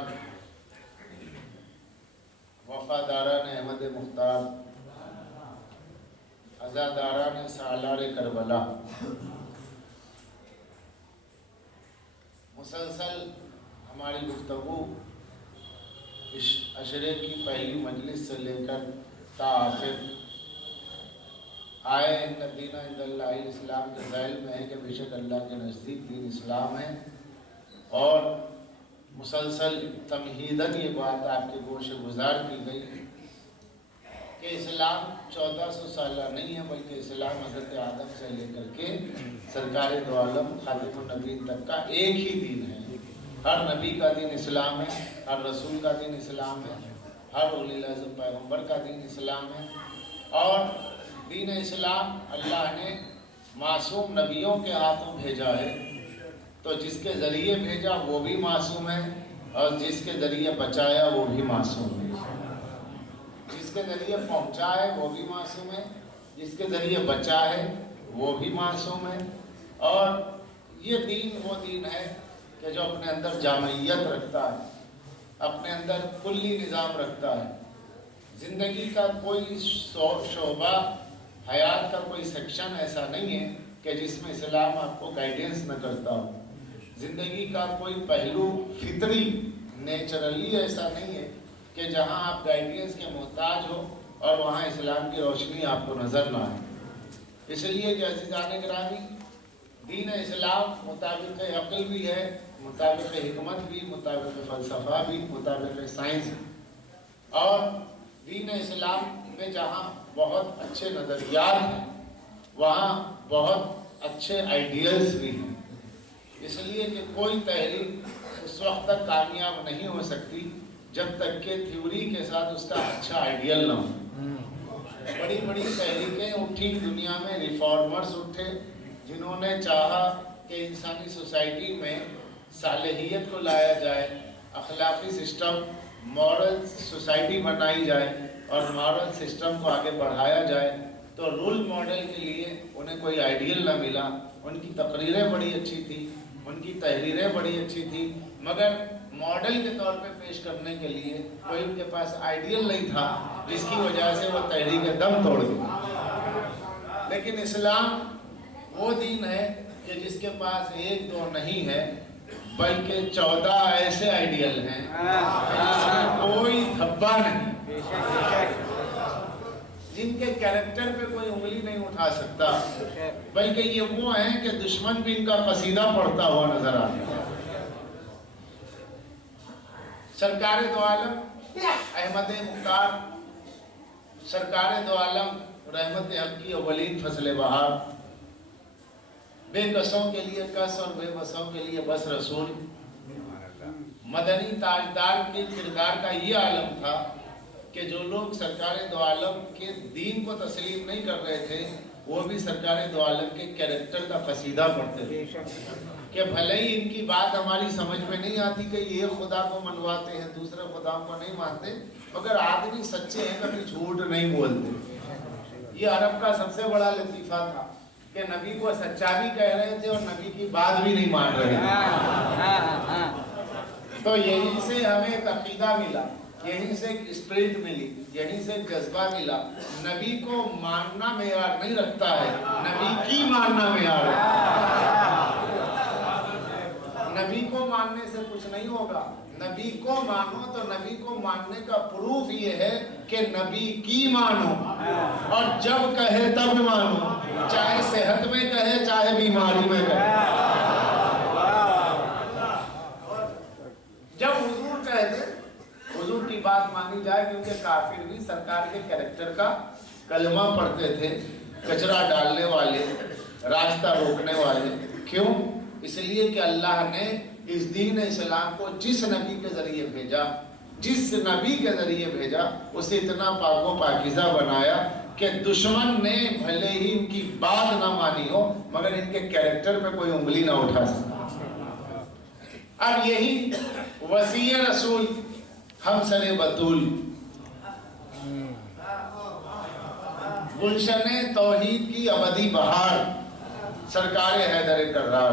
مختار، وفاداران احمد مختار، عزاداران سالار کربلا، مسلسل ہماری گفتگو عشرے کی پہلی مجلس سے لے کر تا آخر آئے ان دین عند اللہ اسلام کے ذیل میں ہے کہ بے شک اللہ کے نزدیک دین اسلام ہے، اور مسلسل تمہیداً یہ بات آپ کے گوش گزار کی گئی کہ اسلام 1400 سالہ نہیں ہے، بلکہ اسلام حضرت آدم سے لے کر کے سرکار دو عالم خاتم النبیین تک کا ایک ہی دین ہے۔ ہر نبی کا دین اسلام ہے، ہر رسول کا دین اسلام ہے، ہر اولی العزم پیغمبر کا دین اسلام ہے، اور دین اسلام اللہ نے معصوم نبیوں کے ہاتھوں بھیجا ہے، تو جس کے ذریعے بھیجا وہ بھی معصوم ہے، اور جس کے ذریعے بچایا وہ بھی معصوم ہے، جس کے ذریعے پہنچا ہے وہ بھی معصوم ہے، جس کے ذریعے بچا ہے وہ بھی معصوم ہے۔ اور یہ دین وہ دین ہے کہ جو اپنے اندر جامعیت رکھتا ہے، اپنے اندر کلی نظام رکھتا ہے، زندگی کا کوئی شعبہ، حیات کا کوئی سیکشن ایسا نہیں ہے کہ جس میں اسلام آپ کو گائیڈنس نہ کرتا ہو، زندگی کا کوئی پہلو فطری نیچرلی ایسا نہیں ہے کہ جہاں آپ گائیڈنس کے محتاج ہو اور وہاں اسلام کی روشنی آپ کو نظر نہ آئے۔ اس لیے کہ عزیزان گرامی، دین اسلام مطابق عقل بھی ہے، مطابق حکمت بھی، مطابق فلسفہ بھی، مطابق سائنس بھی، اور دین اسلام میں جہاں بہت اچھے نظریات ہیں وہاں بہت اچھے آئیڈیلز بھی ہیں۔ اس لیے کہ کوئی تحریک اس وقت تک کامیاب نہیں ہو سکتی جب تک کہ تھیوری کے ساتھ اس کا اچھا آئیڈیل نہ ہو۔ بڑی بڑی تحریکیں اٹھی دنیا میں، ریفارمرز اٹھے جنہوں نے چاہا کہ انسانی سوسائٹی میں صالحیت کو لایا جائے، اخلاقی سسٹم، مورل سوسائٹی بنائی جائے اور مورل سسٹم کو آگے بڑھایا جائے، تو رول ماڈل کے لیے انہیں کوئی آئیڈیل نہ ملا۔ ان کی تقریریں بڑی اچھی تھی، ان کی تحریریں بڑی اچھی تھی، مگر ماڈل کے طور پہ پیش کرنے کے لیے کوئی ان کے پاس آئیڈیل نہیں تھا، جس کی وجہ سے وہ تحریک دم توڑ گئی۔ لیکن اسلام وہ دین ہے کہ جس کے پاس ایک دو نہیں ہے بلکہ 14 ایسے آئیڈیل ہیں جس میں کوئی دھبا نہیں، جن کے کیریکٹر پہ کوئی انگلی نہیں اٹھا سکتا، بلکہ یہ وہ ہیں کہ دشمن بھی ان کا قصیدہ پڑھتا ہوا نظر آتا ہے۔ سرکار دو عالم احمد مختار، سرکار دو عالم رحمت حق کی اولین فصل بہار، بے کسوں کے لیے کس اور بے بسوں کے لیے بس رسول، مدنی تاجدار کے کردار کا یہ عالم تھا کہ جو لوگ سرکار دو عالم کے دین کو تسلیم نہیں کر رہے تھے وہ بھی سرکار دو عالم کے کیریکٹر کا قصیدہ پڑھتے تھے، کہ بھلے ہی ان کی بات ہماری سمجھ میں نہیں آتی کہ یہ خدا کو منواتے ہیں، دوسرے خدا کو نہیں مانتے، مگر آدمی سچے ہیں، کبھی جھوٹ نہیں بولتے۔ یہ عرب کا سب سے بڑا لطیفہ تھا کہ نبی کو سچا بھی کہہ رہے تھے اور نبی کی بات بھی نہیں مان رہے تھے۔ تو یہیں سے ہمیں ایک عقیدہ ملا، یہیں سے ایک اسپرٹ ملی، یہیں سے ایک جذبہ ملا۔ نبی کو ماننا معیار نہیں رکھتا ہے، نبی کی ماننا معیار ہے۔ نبی کو ماننے سے کچھ نہیں ہوگا، نبی کو مانو تو نبی کو ماننے کا پروف یہ ہے کہ نبی کی مانو، اور جب کہے تب مانو، چاہے صحت میں کہے چاہے بیماری میں کہے۔ جب حضور کہہ دے حضور کی بات مانی جائے، کیونکہ کافر بھی سرکار کے کیریکٹر کا کلمہ پڑھتے تھے، کچرا ڈالنے والے، راستہ روکنے والے۔ کیوں؟ اس لیے کہ اللہ نے اس دین اسلام کو جس نبی کے ذریعے بھیجا، جس نبی کے ذریعے بھیجا، اسے اتنا پاک و پاکیزہ بنایا کہ دشمن نے بھلے ہی ان کی بات نہ مانی ہو مگر ان کے کیریکٹر پہ کوئی انگلی نہ اٹھا سکتا۔ اب یہی وسیع رسول ہمسر بطول، گلشن توحید کی ابدی بہار، سرکار حیدر کرار،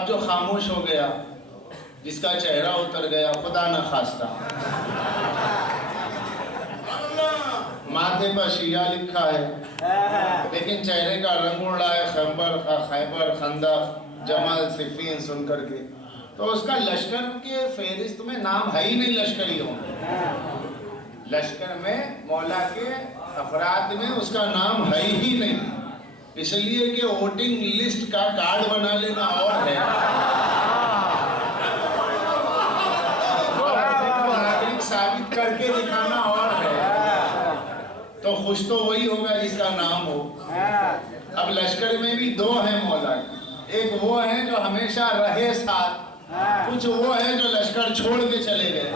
اب جو خاموش ہو گیا، جس کا چہرہ اتر گیا، خدا نہ خواستہ ماتھے پر شیعہ لکھا ہے لیکن چہرے کا رنگ اڑ رہا ہے خیبر خندق جمل صفین سن کر کے، تو اس کا لشکر کے فہرست میں نام ہے ہی نہیں لشکریوں میں، لشکر میں مولا کے افراد میں اس کا نام ہے ہی نہیں، اس لیے کہ ووٹنگ لسٹ کا کارڈ بنا لینا اور ہے، ناگرک ثابت کر کے دکھانا اور ہے، تو خوش تو وہی ہوگا جس کا نام ہو۔ اب لشکر میں بھی دو ہیں مولا کے، ایک وہ ہیں جو ہمیشہ رہے ساتھ، کچھ وہ ہیں جو لشکر چھوڑ کے چلے گئے،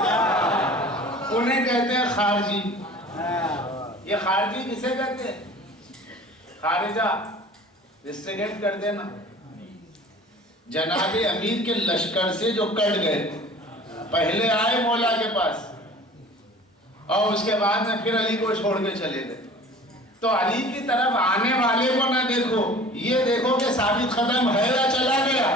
انہیں کہتے ہیں خارجی۔ یہ خارجی کسے کہتے ہیں؟ خارجہ، ڈسٹریگیٹ کر دینا، جناب امیر کے لشکر سے جو کٹ گئے، پہلے آئے مولا کے پاس اور اس کے بعد میں پھر علی کو چھوڑ کے چلے گئے، تو علی کی طرف آنے والے کو نہ دیکھو، یہ دیکھو کہ ثابت ختم ہے یا چلا گیا،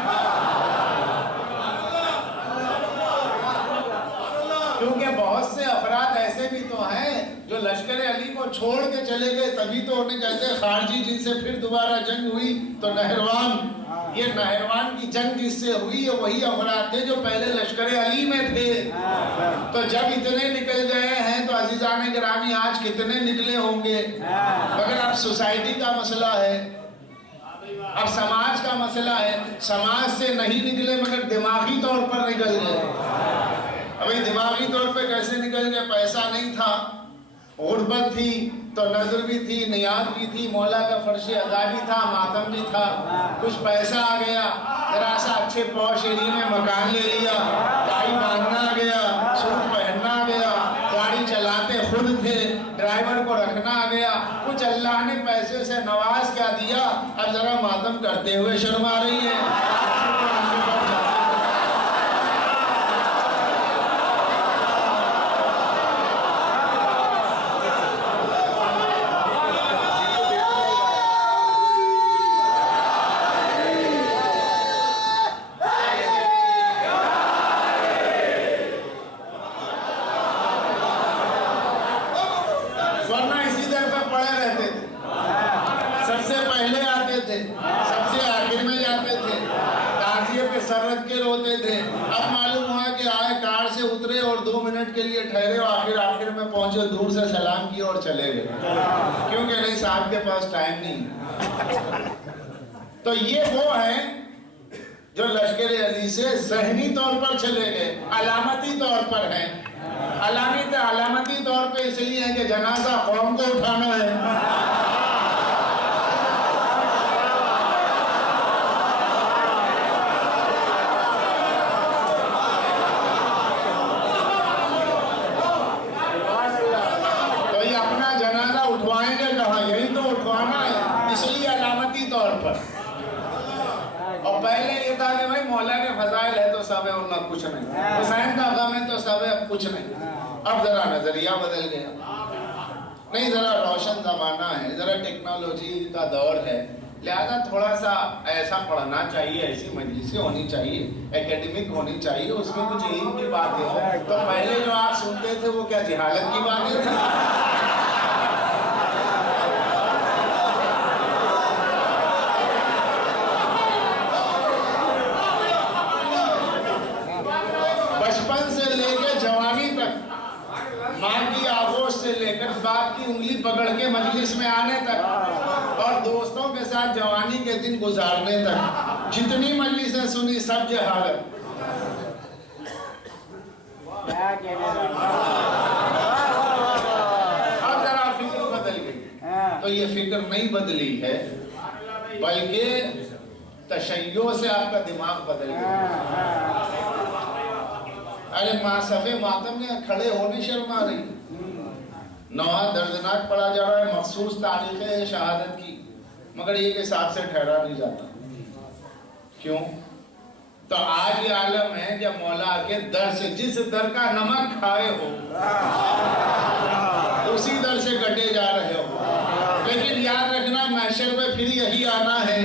کیونکہ بہت سے افراد ایسے بھی تو ہیں جو لشکر علی کو چھوڑ کے چلے گئے، تبھی تو انہیں کہتے ہیں خارجی، جن سے پھر دوبارہ جنگ ہوئی تو نہروان، یہ نہروان کی جنگ جس سے ہوئی ہے وہی افراد تھے جو پہلے لشکر علی میں تھے، تو جب اتنے نکل گئے ہیں تو عزیزان گرامی آج کتنے نکلے ہوں گے، مگر اب سوسائٹی کا مسئلہ ہے، اب سماج کا مسئلہ ہے، سماج سے نہیں نکلے مگر دماغی طور پر نکل گئے، ابھی دماغی طور پہ کیسے نکل گئے؟ پیسہ نہیں تھا، غربت تھی تو نظر بھی تھی، نیاز بھی تھی، مولا کا فرش ادا بھی تھا، ماتم بھی تھا، کچھ پیسہ آ گیا، ذرا سا اچھے پوش ایریے میں مکان لے لیا، ٹائی باندھنا آ گیا، سوٹ پہننا آ گیا، گاڑی چلاتے خود تھے، ڈرائیور کو رکھنا آ گیا، کچھ اللہ نے پیسے سے نواز کیا دیا، اب ذرا ماتم کرتے ہوئے شرم آ رہی ہے۔ دور سے سلام کیا اور چلے گئے، کیونکہ نہیں صاحب کے پاس ٹائم نہیں، تو یہ وہ ہیں جو لشکر علی سے ذہنی طور پر چلے گئے، علامتی طور پر ہیں، علامتی طور پہ اس لیے ہے کہ جنازہ قوم کو اٹھانا ہے، اور پہلے یہ تھا کہ بھائی مولا کے فضائل ہے تو سب ہے ورنہ کچھ نہیں، حسین کا غم ہے تو سب ہے کچھ نہیں، اب ذرا نظریہ بدل گیا، نہیں ذرا روشن زمانہ ہے، ذرا ٹیکنالوجی کا دور ہے، لہذا تھوڑا سا ایسا پڑھنا چاہیے، ایسی مجلسیں ہونی چاہیے، اکیڈمک ہونی چاہیے، اس میں کچھ علم کی باتیں ہو، تو پہلے جو آپ سنتے تھے وہ کیا جہالت کی باتیں تھیں؟ باپ کی انگلی پکڑ کے مجلس میں آنے تک اور دوستوں کے ساتھ جوانی کے دن گزارنے تک جتنی مجلسیں سنی سب جہالت، اب ذرا فکر بدل گئی، تو یہ فکر نہیں بدلی ہے بلکہ تشیع سے آپ کا دماغ بدل گیا، ارے صفے ماتم میں کھڑے ہونے شرم آ رہی، نوحہ دردناک پڑھا جا رہا ہے، مخصوص تاریخیں شہادت کی، مگر ایک حساب سے ٹھہرا نہیں جاتا، کیوں؟ تو آج یہ عالم ہے جب مولا کے در سے، جس در کا نمک کھائے ہو اسی در سے کٹے جا رہے ہو، لیکن یاد رکھنا محشر میں پھر یہی آنا ہے،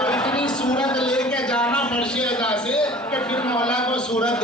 تو اتنی صورت لے کے جانا فرش اعزاز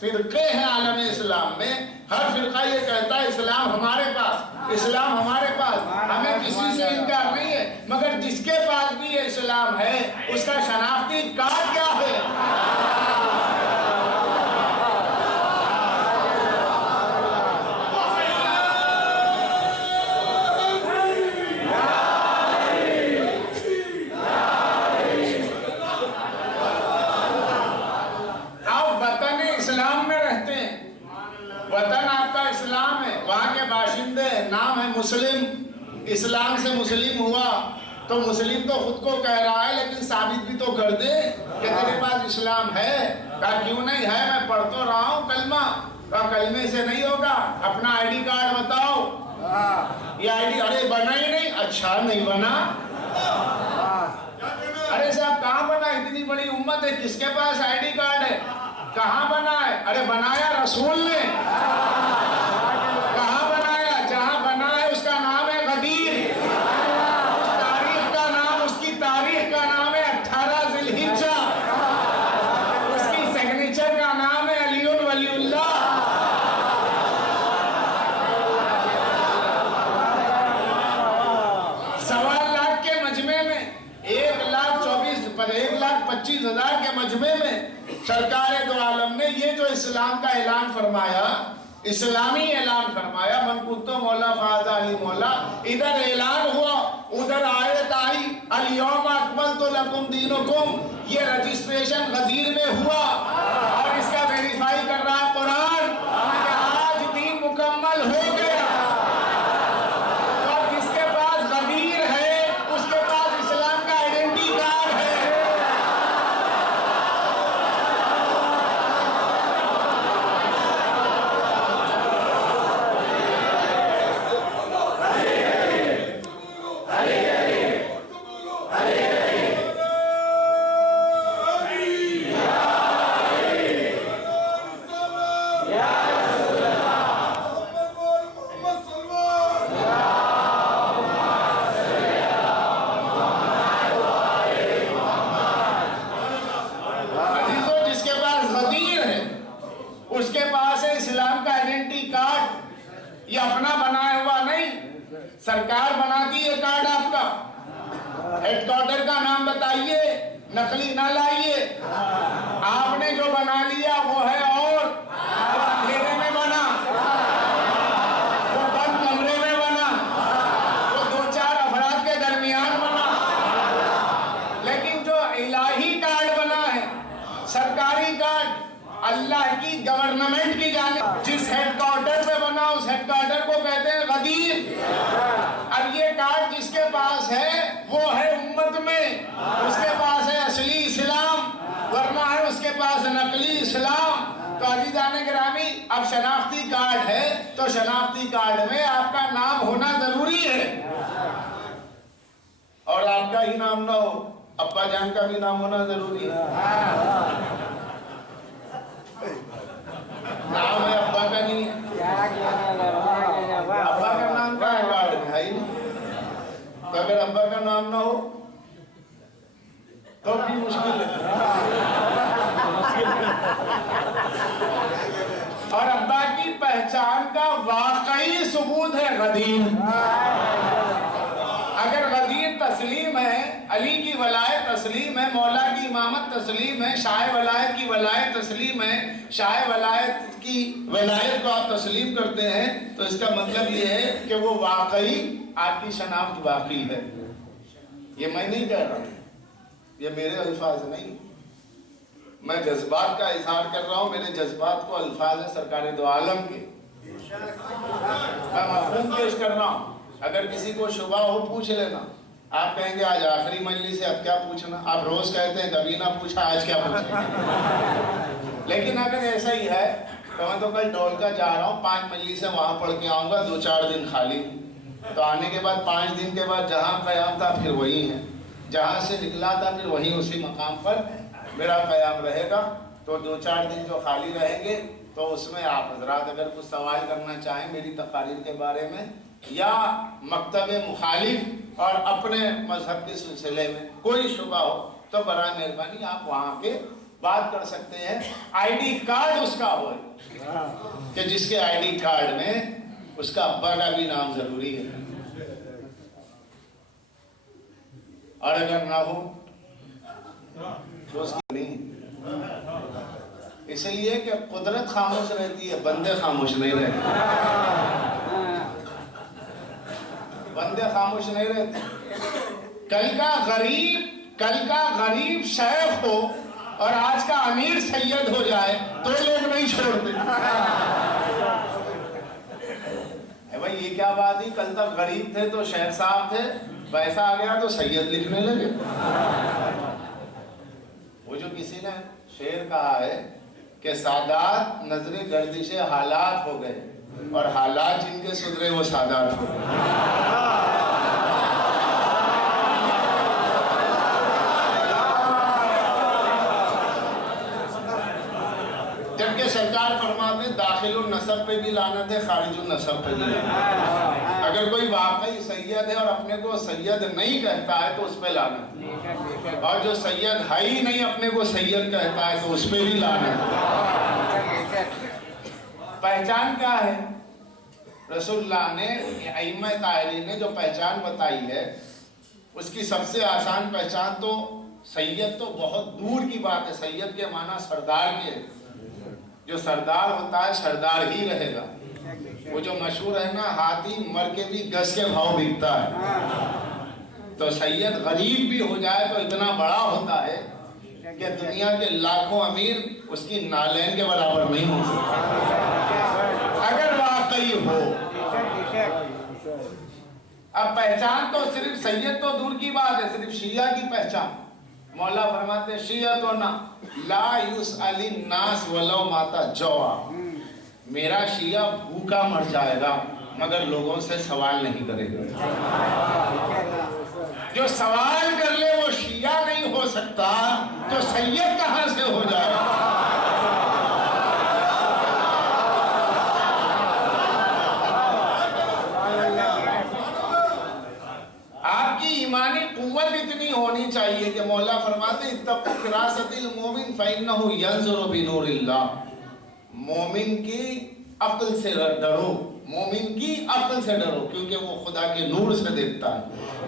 فرقے ہیں عالم اسلام میں، ہر فرقہ یہ کہتا ہے اسلام ہمارے پاس، اسلام ہمارے پاس، ہمیں کسی سے انکار نہیں ہے، مگر جس کے پاس بھی یہ اسلام ہے اس کا شناختی کارڈ کیا ہے؟ وطن آپ کا اسلام ہے، وہاں کے باشندے، نام ہے مسلم، اسلام سے مسلم ہوا، تو مسلم تو خود کو کہہ رہا ہے لیکن ثابت بھی تو کر دے کہ تیرے پاس اسلام ہے۔ کہا کیوں نہیں ہے، میں پڑھ تو رہا ہوں کلمہ۔ کہا کلمے سے نہیں ہوگا، اپنا آئی ڈی کارڈ بتاؤ۔ یہ آئی ڈی، ارے بنا ہی نہیں، اچھا نہیں بنا، ارے صاحب کہاں بنا، اتنی بڑی امت ہے کس کے پاس آئی ڈی کارڈ ہے، کہاں بنا ہے، ارے بنایا رسول نے، کہاں بنایا، جہاں بنا ہے اس کا نام ہے غدیر، اس تاریخ کا نام، اس کی تاریخ کا نام ہے 18 ذی الحجہ، اس کی سگنیچر کا نام ہے علی ولی اللہ۔ سوا لاکھ کے مجمع میں 1,25,000 کے مجمع میں سرکار دو عالم نے یہ جو اسلام کا اعلان فرمایا، اسلامی اعلان فرمایا، من کنتو مولا فہذا ہی مولا، ادھر اعلان ہوا، ادھر آیت آئی الیوم اکملت لکم دینکم، یہ رجسٹریشن غدیر میں ہوا اور اس کا ویریفائی کر رہا قرآن کہ آج دین مکمل ہو گیا۔ اور جس کے پاس غدیر ہے اس کے پاس اسلام کا آئیڈینٹی کارڈ ہے۔ اس کے پاس ہے اسلام کا آئیڈینٹی کارڈ، یہ اپنا بنایا ہوا نہیں، سرکار بناتی ہے کارڈ آپ کا، ہیڈ کوارٹر کا نام بتائیے، نقلی نہ لائیے، آپ نے جو بنا لیا وہ ہے اور وہ اندھیرے میں بنا، وہ بند کمرے میں بنا، وہ 2-4 افراد کے درمیان بنا، لیکن جو الہی کارڈ بنا ہے، سرکاری کارڈ، اللہ کی گورنمنٹ کی جانب جس ہیڈ کوارٹر پہ بنا اس ہیڈ کوارٹر کو کہتے ہیں غدیر۔ اب یہ کارڈ جس کے پاس ہے وہ ہے امت میں، اس کے پاس ہے اصلی اسلام، ورنہ ہے اس کے پاس نقلی اسلام۔ تو عزیزان گرامی، اب شناختی کارڈ ہے تو شناختی کارڈ میں آپ کا نام ہونا ضروری ہے، اور آپ کا ہی نام نہ ہو، ابا جان کا بھی نام ہونا ضروری ہے۔ نام ہے ابا کا نہیں ہے، ابا کا نام کا ہے کارڈ میں، ہے ہی نہیں، تو اگر ابا کا نام نہ ہو تو بھی مشکل ہے، اور ابا کی پہچان کا واقعی ثبوت ہے غدیر۔ اگر غدیر تسلیم ہے، علی کی ولایت تسلیم ہے، مولا کی امامت تسلیم ہے، شاہ ولایت کی ولایت تسلیم ہے، شاہ ولایت کی ولایت کو آپ تسلیم کرتے ہیں، تو اس کا مطلب یہ ہے کہ وہ واقعی آپ کی شناخت واقعی ہے۔ یہ میں نہیں کہہ رہا، یہ میرے الفاظ نہیں، میں جذبات کا اظہار کر رہا ہوں، میرے جذبات کو الفاظ ہیں سرکار دو عالم کے، میں مفہوم پیش کر رہا ہوں۔ اگر کسی کو شبہ ہو پوچھ لینا، آپ کہیں گے آج آخری مجلس ہے اب کیا پوچھنا، آپ روز کہتے ہیں کبھی نہ پوچھا آج کیا پوچھیں، لیکن اگر ایسا ہی ہے تو میں تو کل ڈولکا جا رہا ہوں، 5 مجلسیں وہاں پڑھ کے آؤں گا، 2-4 دن خالی، تو آنے کے بعد 5 دن کے بعد جہاں قیام تھا پھر وہی ہے، جہاں سے نکلا تھا پھر وہیں اسی مقام پر میرا قیام رہے گا، تو 2-4 دن جو خالی رہیں گے تو اس میں آپ حضرات اگر کچھ سوال کرنا چاہیں میری تقاریر کے بارے میں یا مکتب مخالف اور اپنے مذہب کے سلسلے میں کوئی شبہ ہو تو برائے مہربانی آپ وہاں کے بات کر سکتے ہیں، آئی ڈی کارڈ اس کا ہو کہ جس کے آئی ڈی کارڈ میں اس کا ابا کا بھی نام ضروری ہے، اور اگر نہ ہو تو اس کی نہیں۔ اس لیے کہ قدرت خاموش رہتی ہے، بندے خاموش نہیں رہتے، بندے خاموش نہیں رہتے۔ کل کا غریب شیخ ہو اور آج کا امیر سید ہو جائے تو لوگ نہیں چھوڑتے۔ بھائی یہ کیا بات ہے، کل تک غریب تھے تو شیخ صاحب تھے، پیسہ آ گیا تو سید لکھنے لگے۔ وہ جو کسی نے شعر کہا ہے کہ سادات نظر گردش حالات ہو گئے اور حالات جن کے سدھرے وہ سادات ہو گئے۔ جبکہ سرکار فرماتے ہیں داخل النسب پہ بھی لعنت ہے، خارج النسب پہ بھی لعنت ہے۔ اگر کوئی واقعی سید ہے اور اپنے کو سید نہیں کہتا ہے تو اس پہ لعنت ہے، اور جو سید ہے ہی نہیں اپنے کو سید کہتا ہے تو اس پہ بھی لعنت ہے۔ پہچان کیا ہے؟ رسول اللہ نے، ائمہ طاہرین نے جو پہچان بتائی ہے، اس کی سب سے آسان پہچان تو سید تو بہت دور کی بات ہے، سید کے معنی سردار کے، جو سردار ہوتا ہے سردار ہی رہے گا۔ وہ جو مشہور ہے نا، ہاتھی مر کے بھی گز کے بھاؤ بکتا ہے، تو سید غریب بھی ہو جائے تو اتنا بڑا ہوتا ہے کہ دنیا کے لاکھوں امیر اس کی نالین کے برابر نہیں ہو سکتا اگر واقعی ہو۔ اب پہچان تو صرف سید تو دور کی بات ہے، صرف شیعہ کی پہچان، مولا فرماتے ہیں شیعتنا لا یسأل الناس ولو ماتا جوعا، میرا شیعہ بھوکا مر جائے گا مگر لوگوں سے سوال نہیں کرے گا۔ جو سوال کر لے وہ شیعہ نہیں ہو سکتا تو سید کہاں سے ہو جائے گا؟ آپ کی ایمانی قوت اتنی ہونی چاہیے کہ مولا فرماتے اتقوا فراست المومن فإنہ ینظر بنور اللہ، مومن کی عقل سے ڈرو، مومن کی عقل سے ڈرو کیونکہ وہ خدا کے نور سے دیکھتا ہے۔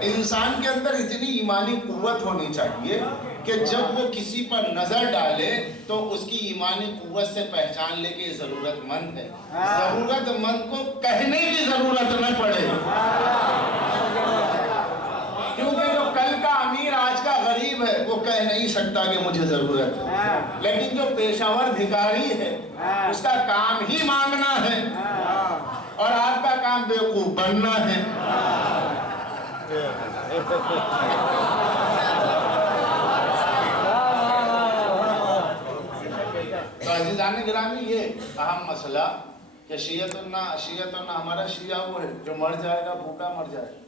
انسان کے اندر اتنی ایمانی قوت ہونی چاہیے کہ جب وہ کسی پر نظر ڈالے تو اس کی ایمانی قوت سے پہچان لے کہ ضرورت مند ہے، ضرورت مند کو کہنے کی ضرورت نہ پڑے، کیونکہ جو کل کا امیر آج کا غریب ہے وہ کہہ نہیں سکتا کہ مجھے ضرورت ہے، لیکن جو پیشاور بھکاری ہے اس کا کام ہی مانگنا ہے اور آپ کا کام بیوقوف بننا ہے۔ تو عزیزان گرامی یہ اہم مسئلہ کہ شیعتنا ہمارا شیعہ وہ ہے جو مر جائے گا بھوکا مر جائے گا،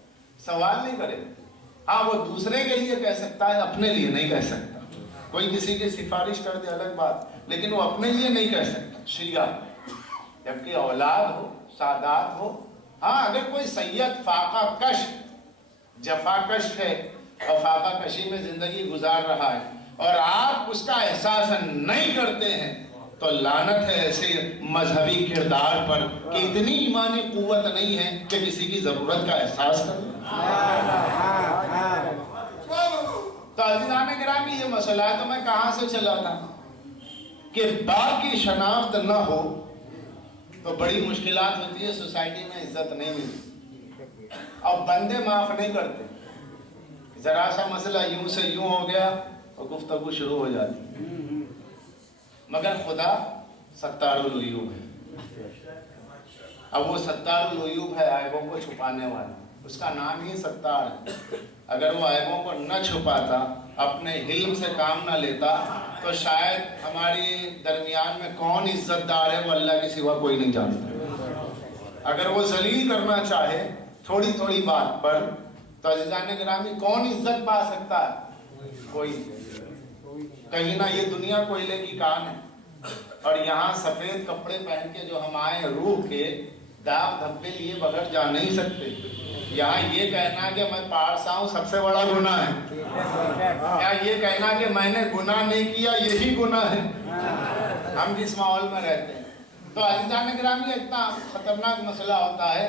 سوال نہیں کرے، ہاں وہ دوسرے کے لیے کہہ سکتا ہے، اپنے لیے نہیں کہہ سکتا۔ کوئی کسی کی سفارش کر دے الگ بات، لیکن وہ اپنے لیے نہیں کہہ سکتا شیعہ، جبکہ اولاد ہو سادات ہو۔ ہاں اگر کوئی سید فاقہ کش جفا کش ہے اور فاقہ کشی میں زندگی گزار رہا ہے اور آپ اس کا احساس نہیں کرتے ہیں تو لعنت ہے ایسے مذہبی کردار پر کہ اتنی ایمانی قوت نہیں ہے کہ کسی کی ضرورت کا احساس کرے۔ تو عزیزان گرامی یہ مسئلہ ہے، تو میں کہاں سے چلا تھا کہ باپ کی شناخت نہ ہو تو بڑی مشکلات ہوتی ہے، سوسائٹی میں عزت نہیں ملتی اور بندے معاف نہیں کرتے، ذرا سا مسئلہ یوں سے یوں ہو گیا اور گفتگو شروع ہو جاتی، مگر خدا ستار العیوب ہے۔ اب وہ ستار العیوب ہے، عیبوں کو چھپانے والا، اس کا نام ہی ستار ہے۔ اگر وہ عیبوں کو نہ چھپاتا، اپنے علم سے کام نہ لیتا تو شاید ہماری درمیان میں کون عزت دار ہے وہ اللہ کے سوا کوئی نہیں جانتا۔ اگر وہ ذلیل کرنا چاہے تھوڑی تھوڑی بات پر تو عزیزان گرامی کون عزت پا سکتا ہے؟ کوئی۔ کہیں نہ یہ دنیا کوئلے کی کان ہے اور یہاں سفید کپڑے پہن کے جو ہم آئے روح کے داغ دھبے لیے بغیر جا نہیں سکتے۔ یہاں یہ کہنا کہ میں پارسا ہوں سب سے بڑا گناہ ہے، یا یہ کہنا کہ میں نے گناہ نہیں کیا یہی گناہ ہے؟ ہم جس ماحول میں رہتے ہیں تو عزیزان گرامی اتنا خطرناک مسئلہ ہوتا ہے.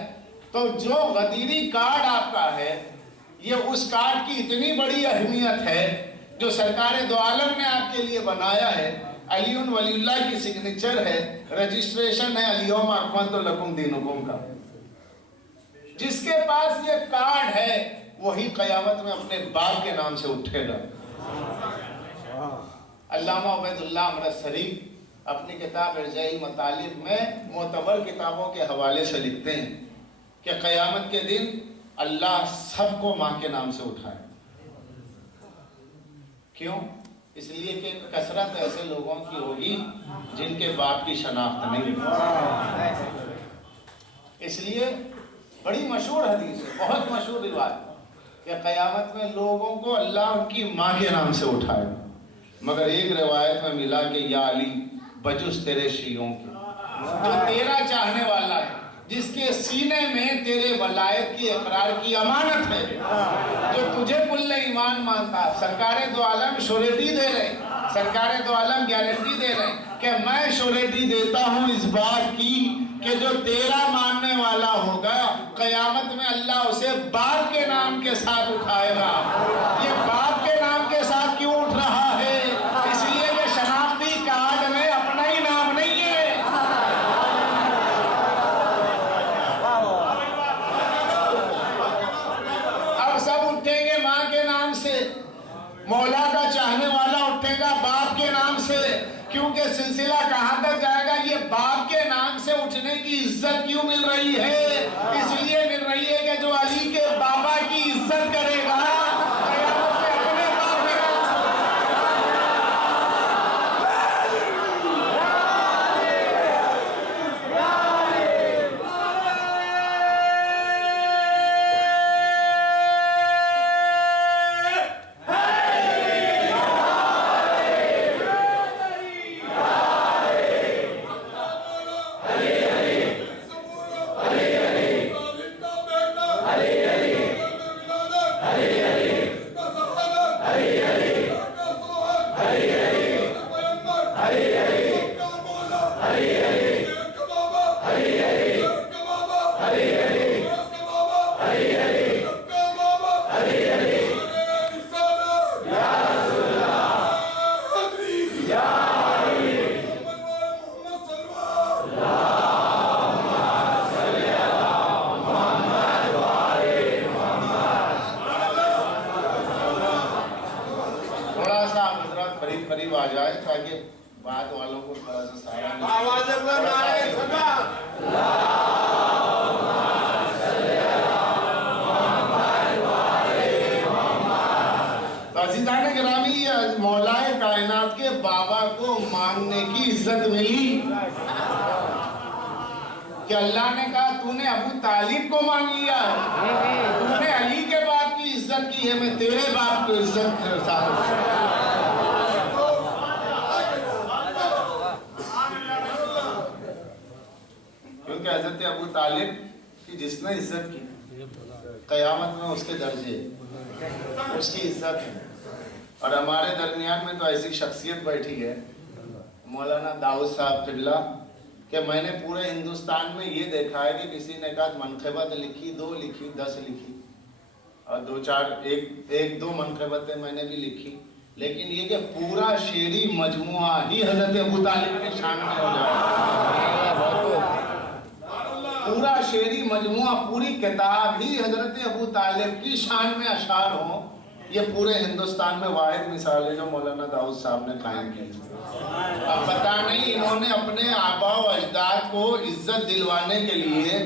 تو جو غدیری کارڈ آپ کا ہے یہ اس کارڈ کی اتنی بڑی اہمیت ہے جو سرکار دو عالم نے آپ کے لیے بنایا ہے. علی ولی اللہ کی سگنیچر ہے, رجسٹریشن ہے الیوم اکملت لکم دینکم کا. جس کے پاس یہ کارڈ ہے وہی قیامت میں اپنے باپ کے نام سے اٹھے گا. علامہ عبید اللہ امرتسری اپنی کتاب ارجائی مطالب میں معتبر کتابوں کے حوالے سے لکھتے ہیں کہ قیامت کے دن اللہ سب کو ماں کے نام سے اٹھائے. کیوں؟ اس لیے کہ کثرت ایسے لوگوں کی ہوگی جن کے باپ کی شناخت نہیں. اس لیے بڑی مشہور حدیث ہے, بہت مشہور روایت کہ قیامت میں لوگوں کو اللہ ان کی ماں کے نام سے اٹھائے. مگر ایک روایت میں ملا کہ یا علی بجز تیرے شیعوں کی, جو تیرا چاہنے والا ہے, جس کے سینے میں تیرے ولایت کی اقرار کی امانت ہے, جو تجھے کل ایمان مانتا. سرکار دو عالم شوریٹی دے رہے, سرکار دو عالم گارنٹی دے رہے کہ میں شوریٹی دیتا ہوں اس بات کی کہ جو تیرا ماننے والا ہوگا قیامت میں اللہ اسے باپ کے نام کے ساتھ اٹھائے گا. یہ باپ کے نام کے ساتھ کیوں اٹھ رہا ہے؟ اس لیے کہ شناختی کارڈ میں اپنا ہی نام نہیں ہے. اب سب اٹھیں گے ماں کے نام سے, مولا کا چاہنے والا اٹھے گا باپ کے نام سے, کیونکہ سلسلہ کہاں تک جائے گا؟ یہ باپ کے نام سے اٹھنے کی عزت کیوں مل رہی ہے؟ اس لیے مل رہی ہے کہ جو علی کے بابا کی عزت کرے گا قیامت میں اپنے باپ کے نام سے. قریب آ جائے تاکہ بعد والوں کو تھوڑا سا سارا آواز عزیزان گرامی, مولائے کائنات کے بابا کو ماننے کی عزت ملی کہ اللہ نے کہا تو نے ابو طالب کو مان لیا, تو نے علی کے باپ کی عزت کی ہے, میں تیرے باپ کو عزت کرتا ہوں. کیونکہ حضرت ابو طالب کی جس نے عزت کی قیامت میں اس کے درجے, اس کی عزت ہے. اور ہمارے درمیان میں تو ایسی شخصیت بیٹھی ہے مولانا داؤد صاحب قبلہ کہ میں نے پورے ہندوستان میں یہ دیکھا ہے کہ کسی نے کہا منقبت لکھی, 2 لکھی, 10 لکھی, اور 2-4 منقبتیں میں نے بھی لکھی, لیکن یہ کہ پورا شعری مجموعہ ہی حضرت ابو طالب کی شان میں ہو جائے. پورا شعری مجموعہ, پوری کتاب ہی حضرت ابو طالب کی شان میں اشعار ہوں. یہ پورے ہندوستان میں واحد مثال ہے جو مولانا داؤد صاحب نے قائم کی. اب پتہ نہیں انہوں نے اپنے آبا و اجداد کو عزت دلوانے کے لیے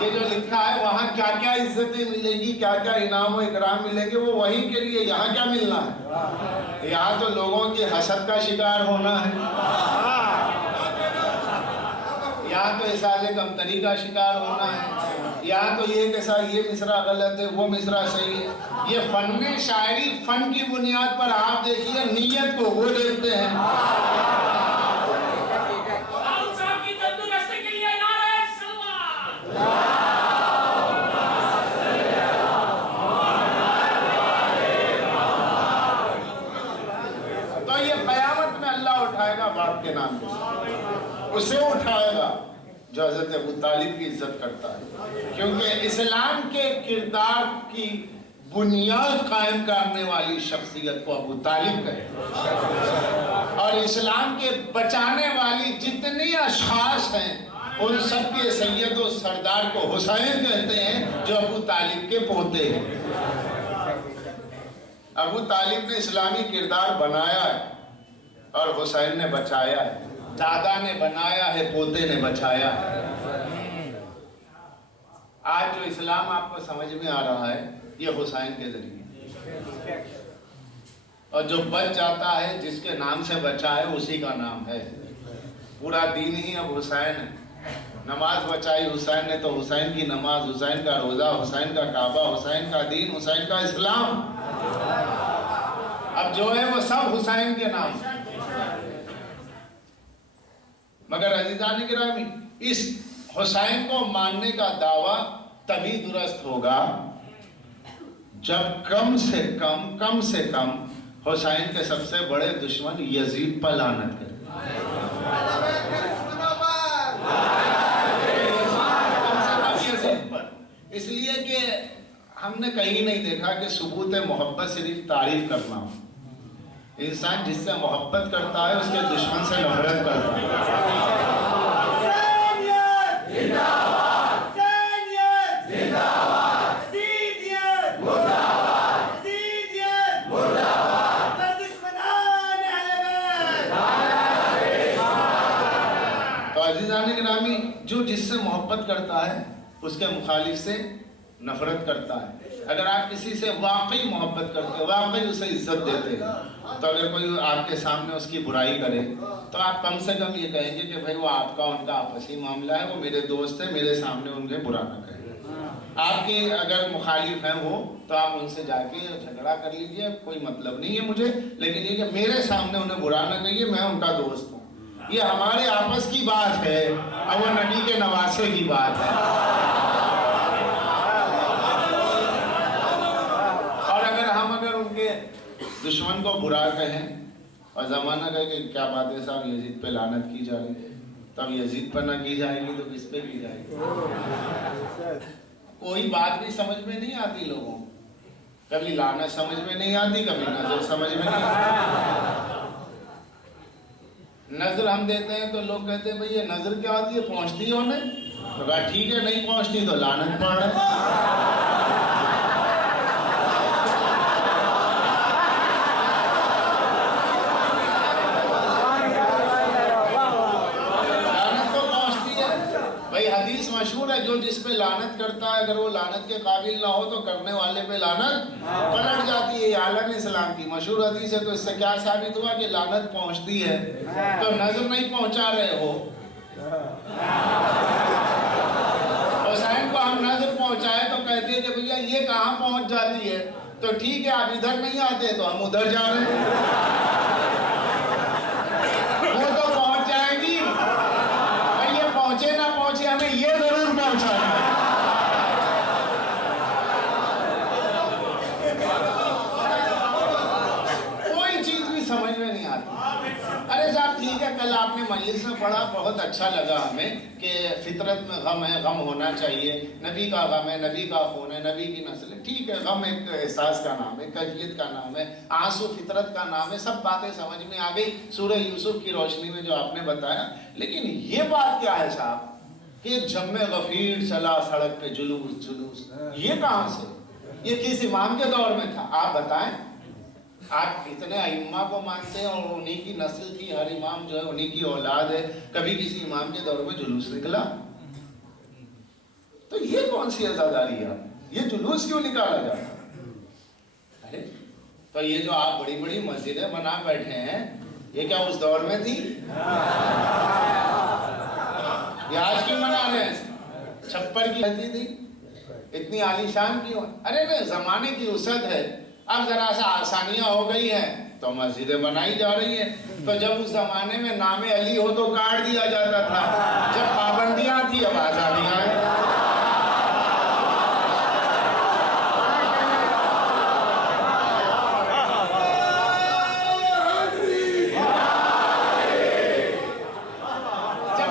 یہ جو لکھا ہے وہاں کیا کیا عزتیں ملے گی, کیا کیا انعام و اکرام ملیں گے, وہ وہی کے لیے. یہاں کیا ملنا ہے؟ یہاں تو لوگوں کی حسد کا شکار ہونا ہے, یہاں تو احساس کمتری کا شکار ہونا ہے, یہاں تو یہ کہ یہ مصرع غلط ہے, وہ مصرع صحیح ہے. یہ فن شاعری فن کی بنیاد پر آپ دیکھیے نیت کو وہ دیکھتے ہیں. اٹھائے گا جو حضرت ابو طالب کی عزت کرتا ہے، کیونکہ اسلام کے کردار کی بنیاد قائم کرنے والی شخصیت کو ابو طالب کہتے ہیں، اور اسلام کے بچانے والی جتنی اشخاص ہیں ان سب کے سید و سردار کو حسین کہتے ہیں، جو ابو طالب کے پوتے ہیں۔ ابو طالب نے اسلامی کردار بنایا ہے اور حسین نے بچایا ہے، دادا نے بنایا ہے، پوتے نے بچایا ہے۔ آج جو اسلام آپ کو سمجھ میں آ رہا ہے یہ حسین کے ذریعے، اور جو بچ جاتا ہے جس کے نام سے بچا ہے اسی کا نام ہے۔ پورا دین ہی اب حسین ہے۔ نماز بچائی حسین نے تو حسین کی نماز، حسین کا روزہ، حسین کا کعبہ، حسین کا دین، حسین کا اسلام، اب جو ہے وہ سب حسین کے نام۔ مگر عزیزان گرامی، اس حسین کو ماننے کا دعویٰ تبھی درست ہوگا جب کم سے کم حسین کے سب سے بڑے دشمن یزید پر لعنت کرے۔ اس لیے کہ ہم نے کہیں نہیں دیکھا کہ ثبوت محبت صرف تعریف کرنا ہو۔ انسان جس سے محبت کرتا ہے اس کے دشمن سے نفرت کرتا ہے۔ تو عزیزان گرامی، جو جس سے محبت کرتا ہے اس کے مخالف سے نفرت کرتا ہے۔ اگر آپ کسی سے واقعی محبت کرتے ہیں، واقعی اسے عزت دیتے ہیں، تو اگر کوئی آپ کے سامنے اس کی برائی کرے تو آپ کم سے کم یہ کہیں گے کہ بھائی وہ آپ کا ان کا آپسی معاملہ ہے، وہ میرے دوست ہیں، میرے سامنے ان کے برا نہ کہیں۔ آپ کے اگر مخالف ہیں وہ، تو آپ ان سے جا کے جھگڑا کر لیجئے، کوئی مطلب نہیں ہے مجھے، لیکن یہ کہ میرے سامنے انہیں برا نہ کہیے، میں ان کا دوست ہوں۔ یہ ہمارے آپس کی بات ہے اور وہ نبی کے نواسے کی بات ہے۔ اور اگر ان کے دشمن کو برا کہیں اور زمانہ کہے کہ کیا بات ہے صاحب یزید پہ لعنت کی جا رہی ہے، تب یزید پر نہ کی جائے گی تو کس پہ کی جائے گی؟ کوئی بات بھی سمجھ میں نہیں آتی لوگوں، کبھی لعنت سمجھ میں نہیں آتی، کبھی نظر سمجھ میں نہیں آتی۔ نظر ہم دیتے ہیں تو لوگ کہتے ہیں بھئی یہ نظر کیا ہوتی ہے، پہنچتی ہے انہیں؟ تو کہا ٹھیک ہے، نہیں پہنچتی تو لعنت پڑ رہے ہیں۔ حدیث مشہور ہے، جو جس پہ لعنت کرتا ہے اگر وہ لعنت کے قابل نہ ہو تو کرنے والے پہ لعنت پلٹ جاتی ہے۔ یہ عالم اسلام کی مشہور حدیث ہے۔ تو اس سے کیا ثابت ہوا کہ لعنت پہنچتی ہے، تو نظر نہیں پہنچا رہے ہو۔ حسین کو ہم نظر پہنچائے تو کہتے ہیں کہ بھیا یہ کہاں پہنچ جاتی ہے، تو ٹھیک ہے آپ ادھر نہیں آتے تو ہم ادھر جا رہے ہیں۔ وہ تو پہنچ جائے گی، پہنچے نہ پہنچے ہمیں یہ ضرور پہنچانا ہے۔ کوئی چیز بھی سمجھ میں نہیں آتی۔ ارے صاحب ٹھیک ہے، کل آپ نے مجلس میں پڑھا، بہت اچھا لگا ہمیں کہ فطرت میں غم ہے، غم ہونا چاہیے، نبی کا غم ہے، نبی کا خون ہے، نبی کی نسل ہے۔ ٹھیک ہے، غم ایک احساس کا نام ہے، کیفیت کا نام ہے، آنسو فطرت کا نام ہے، سب باتیں سمجھ میں آ گئی سورہ یوسف کی روشنی میں جو آپ نے بتایا۔ لیکن یہ بات کیا ہے صاحب کہ جم غفیر چلا سڑک پہ جلوس، یہ کہاں سے؟ یہ کس امام کے دور میں تھا؟ آپ بتائیں۔ آپ اتنے ائمہ کو مانتے ہیں اور انہی کی نسل کی، ہر امام جو ہے انہی کی اولاد ہے، کبھی کسی امام کے دور میں جلوس نکلا؟ تو یہ کون سی عزاداری ہے؟ یہ جلوس کیوں نکالا جاتا؟ ارے تو یہ جو آپ بڑی بڑی مسجدیں بنا بیٹھے ہیں، یہ کیا اس دور میں تھی؟ یہ آج کیوں بنا رہے ہیں؟ چھپر کی رہتی تھی، اتنی عالی شان کیوں؟ ارے نہیں، زمانے کی وسعت ہے، اب ذرا سا آسانیاں ہو گئی ہیں تو مسجدیں بنائی جا رہی ہیں۔ تو جب اس زمانے میں نام علی ہو تو کاٹ دیا جاتا تھا، جب پابندیاں تھی اب آزادیاں ہیں۔ جب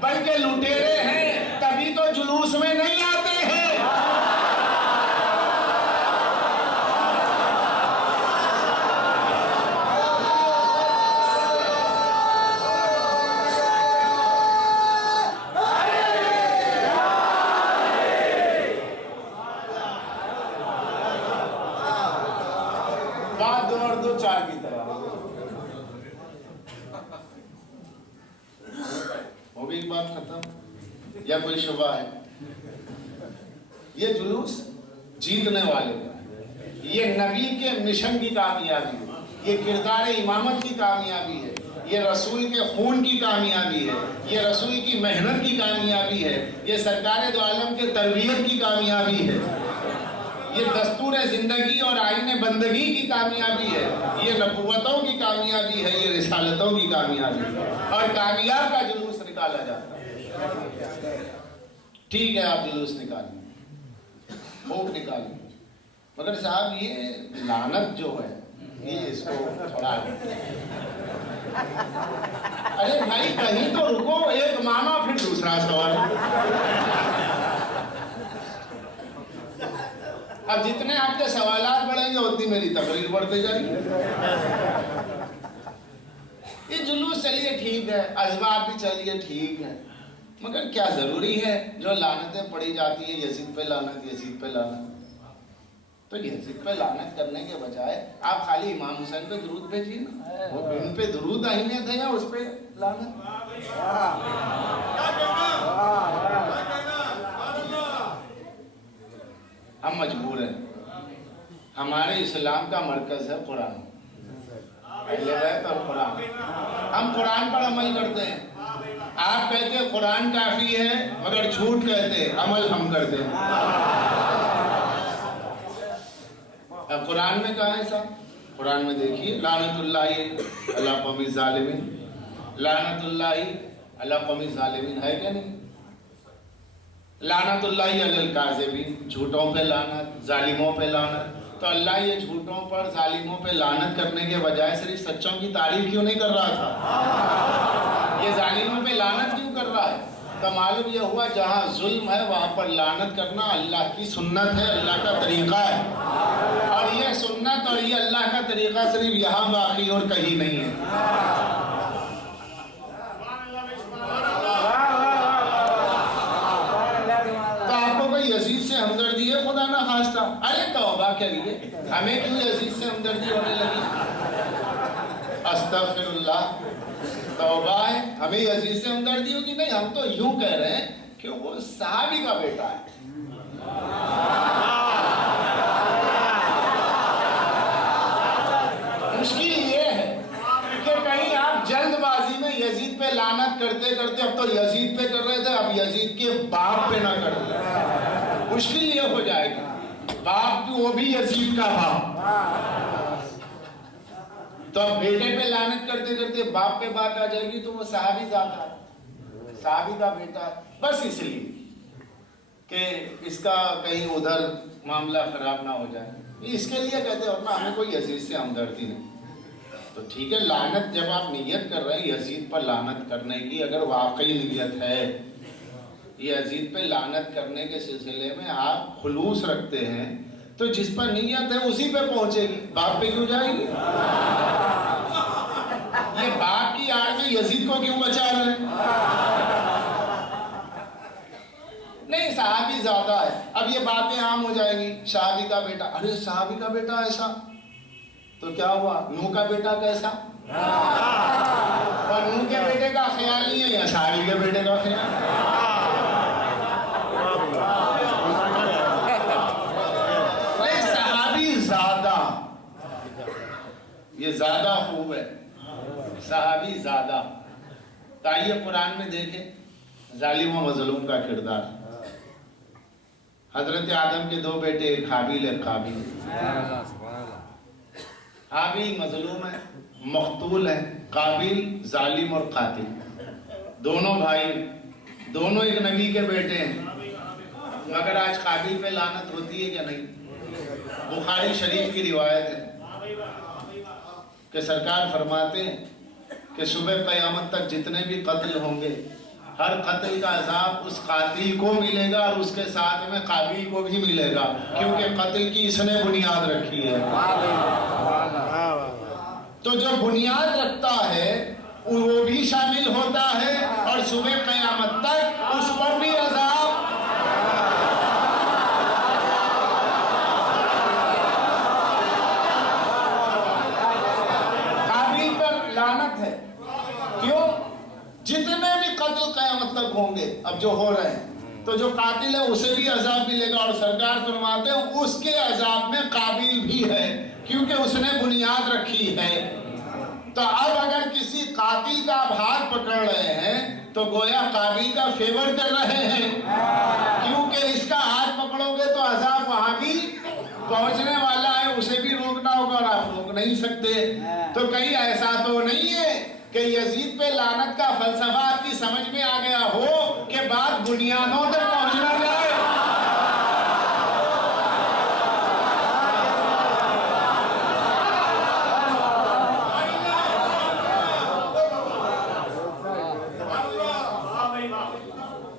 بلکہ لٹیرے ہیں، تبھی تو جلوس میں نہیں آتے ہیں۔ بات دو اور دو چار کی طرح وہ بھی ایک بات ختم، یا کوئی شبہ ہے؟ یہ جلوس جیتنے والے کا، یہ نبی کے مشن کی کامیابی ہے، یہ کردار امامت کی کامیابی ہے، یہ رسول کے خون کی کامیابی ہے، یہ رسول کی محنت کی کامیابی ہے، یہ سرکار دو عالم کے تربیت کی کامیابی ہے، یہ دستور زندگی اور آئین بندگی کی کامیابی ہے، یہ نبوتوں کی کامیابی ہے، یہ رسالتوں کی کامیابی ہے، اور کامیاب کا جلوس نکالا جاتا ہے۔ ٹھیک ہے، آپ جلوس نکالیں، خوب نکالیں، مگر صاحب یہ لعنت جو ہے یہ اس کو تھوڑا ارے بھائی کہیں تو رکو، ایک مانا پھر دوسرا سوال۔ اب جتنے آپ کے سوالات بڑھیں گے اتنی میری تقریر بڑھتے جائے گی۔ یہ جلوس چلیے ٹھیک ہے، اسباب بھی چلیے ٹھیک ہے، مگر کیا ضروری ہے جو لعنتیں پڑھی جاتی ہیں، یزید پہ لعنت، یزید پہ لعنت؟ تو یزید پہ لعنت کرنے کے بجائے آپ خالی امام حسین پہ درود بھیجیے نا، وہ ان پہ درود اہمیت ہے یا اس پہ لعنت؟ ہم مجبور ہیں، ہمارے اسلام کا مرکز ہے قرآن، اہل بیت اور قرآن، ہم قرآن پر عمل کرتے ہیں۔ آپ کہتے ہیں قرآن کافی ہے مگر جھوٹ کہتے ہیں، عمل ہم کرتے ہیں۔ اب قرآن میں کہاں ہے صاحب؟ قرآن میں دیکھیے، لعنت اللہ علی قوم الظالمین، لعنت اللہ علی قوم الظالمین ہے کہ نہیں؟ لعنت اللہ علی الکاذبین، جھوٹوں پہ لعنت، ظالموں پہ لعنت۔ تو اللہ یہ جھوٹوں پر، ظالموں پہ لعنت کرنے کے بجائے صرف سچوں کی تعریف کیوں نہیں کر رہا تھا؟ یہ ظالموں پہ لعنت کیوں کر رہا ہے؟ تو معلوم یہ ہوا جہاں ظلم ہے وہاں پر لعنت کرنا اللہ کی سنت ہے، اللہ کا طریقہ ہے، اور یہ سنت اور یہ اللہ کا طریقہ صرف یہاں باقی اور کہیں نہیں ہے۔ یزید سے ہمدردی ہے خدا نہ خواستہ، ارے توبہ کریے، ہمیں کیوں یزید سے ہمدردی ہونے لگی؟ استغفر اللہ، توبہ ہے، ہمیں یزید سے ہمدردی ہوگی؟ نہیں، ہم تو یوں کہہ رہے ہیں کہ وہ صحابی کا بیٹا ہے۔ مشکل یہ ہے کہ کہیں آپ جلد بازی میں یزید پہ لعنت کرتے کرتے، اب تو یزید پہ کر رہے تھے، اب یزید کے باپ پہ نہ کر دیں، مشکل یہ ہو جائے گا، باپ وہ بھی یزید کا باپ، تو اب بیٹے پہ لعنت کرتے کرتے باپ پہ بات آ جائے گی تو وہ صحابی ذات ہے، صحابی کا بیٹا، بس اس لیے کہ اس کا کہیں ادھر معاملہ خراب نہ ہو جائے، اس کے لیے کہتے ہیں ورنہ ہمیں کوئی یزید سے ہمدردی نہیں۔ تو ٹھیک ہے، لعنت جب آپ نیت کر رہے ہیں یزید پر لعنت کرنے کی، اگر واقعی نیت ہے یزید پہ لعنت کرنے کے سلسلے میں آپ خلوص رکھتے ہیں، تو جس پر نیت ہے اسی پہ پہنچے گی، باپ پہ کیوں جائے گی؟ یہ باپ کی آڑ میں یزید کو کیوں بچا رہے ہیں؟ نہیں، صحابی زیادہ ہے، اب یہ باتیں عام ہو جائیں گی، صحابی کا بیٹا، ارے صحابی کا بیٹا ایسا، تو کیا ہوا؟ نوح کا بیٹا کیسا؟ اور نوح کے بیٹے کا خیال نہیں ہے یا صحابی کے بیٹے کا خیال؟ صحابی زیادہ، یہ زیادہ خوب ہے، صحابی زیادہ۔ تائیے قرآن میں دیکھیں ظالم و مظلوم کا کردار، حضرت آدم کے دو بیٹے، ایک حابیل ایک قابیل۔ حابیل مظلوم ہے، مقتول ہے، قابیل ظالم اور قاتل، دونوں بھائی، دونوں ایک نبی کے بیٹے ہیں، مگر آج قابیل پہ لعنت ہوتی ہے کیا نہیں؟ بخاری شریف کی روایت ہے کہ سرکار فرماتے ہیں کہ صبح قیامت تک جتنے بھی قتل ہوں گے ہر قتل کا عذاب اس قاتل کو ملے گا اور اس کے ساتھ میں قابل کو بھی ملے گا، کیونکہ قتل کی اس نے بنیاد رکھی ہے۔ تو جو بنیاد رکھتا ہے وہ بھی شامل ہوتا ہے، اور صبح قیامت تک اس پر بھی عذاب۔ قابل پر لعنت ہے، کیوں؟ جتنے بھی قتل قیامت تک ہوں گے، اب جو ہو رہے ہیں، تو جو قاتل ہے اسے بھی عذاب ملے گا، اور سرکار فرماتے ہیں اس کے عذاب میں قابل بھی ہے، کیونکہ اس نے بنیاد رکھی ہے۔ تو اب اگر کسی قاتل کا آپ ہاتھ پکڑ رہے ہیں تو گویا قابل کا فیور کر رہے ہیں، کیونکہ اس کا ہاتھ پکڑو گے تو عذاب وہاں بھی پہنچنے والا ہے، اسے بھی روکنا ہوگا اور آپ روک نہیں سکتے۔ تو کہیں ایسا تو نہیں ہے کہ یزید پہ لعنت کا فلسفہ آپ کی سمجھ میں آ گیا ہو کہ بات بنیادوں تک پہنچنا جائے۔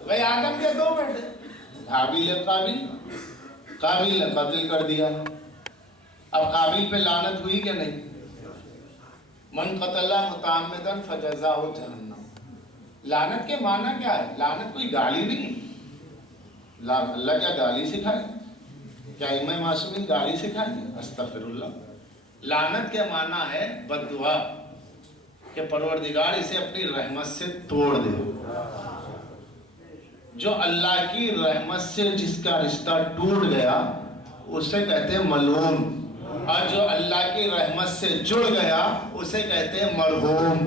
بھائی آدم کے دو بیٹے، حابیل قابل، قابل نے قتل کر دیا، اب قابل پہ لعنت ہوئی کہ نہیں؟ من قتل متعمدا فجزاہ جہنم۔ لعنت کے معنی کیا ہے؟ لعنت کوئی گالی نہیں، اللہ کیا گالی سکھائے؟ کیا امام معصومین گالی سکھائیں گے؟ استغفر اللہ۔ لعنت کے معنی ہے بد دعا، کہ پروردگار اسے اپنی رحمت سے توڑ دے۔ جو اللہ کی رحمت سے جس کا رشتہ ٹوٹ گیا اسے کہتے ہیں ملعون، اور جو اللہ کی رحمت سے جڑ گیا اسے کہتے ہیں مرحوم۔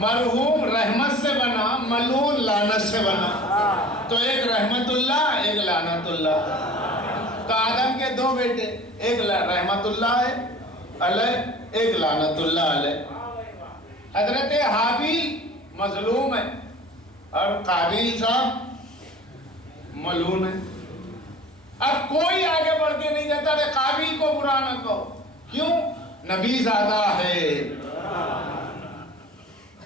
مرحوم رحمت سے بنا، ملعون لعنت سے بنا، تو ایک رحمت اللہ ایک لعنت اللہ۔ تو آدم کے دو بیٹے، ایک رحمت اللہ علیہ ایک لعنت اللہ علیہ۔ حضرت حابیل مظلوم ہے اور قابیل صاحب ملعون ہے۔ اب کوئی آگے بڑھ کے نہیں کہتا کہ قابیل کو برا نہ کہو، کیوں؟ نبی زادہ ہے۔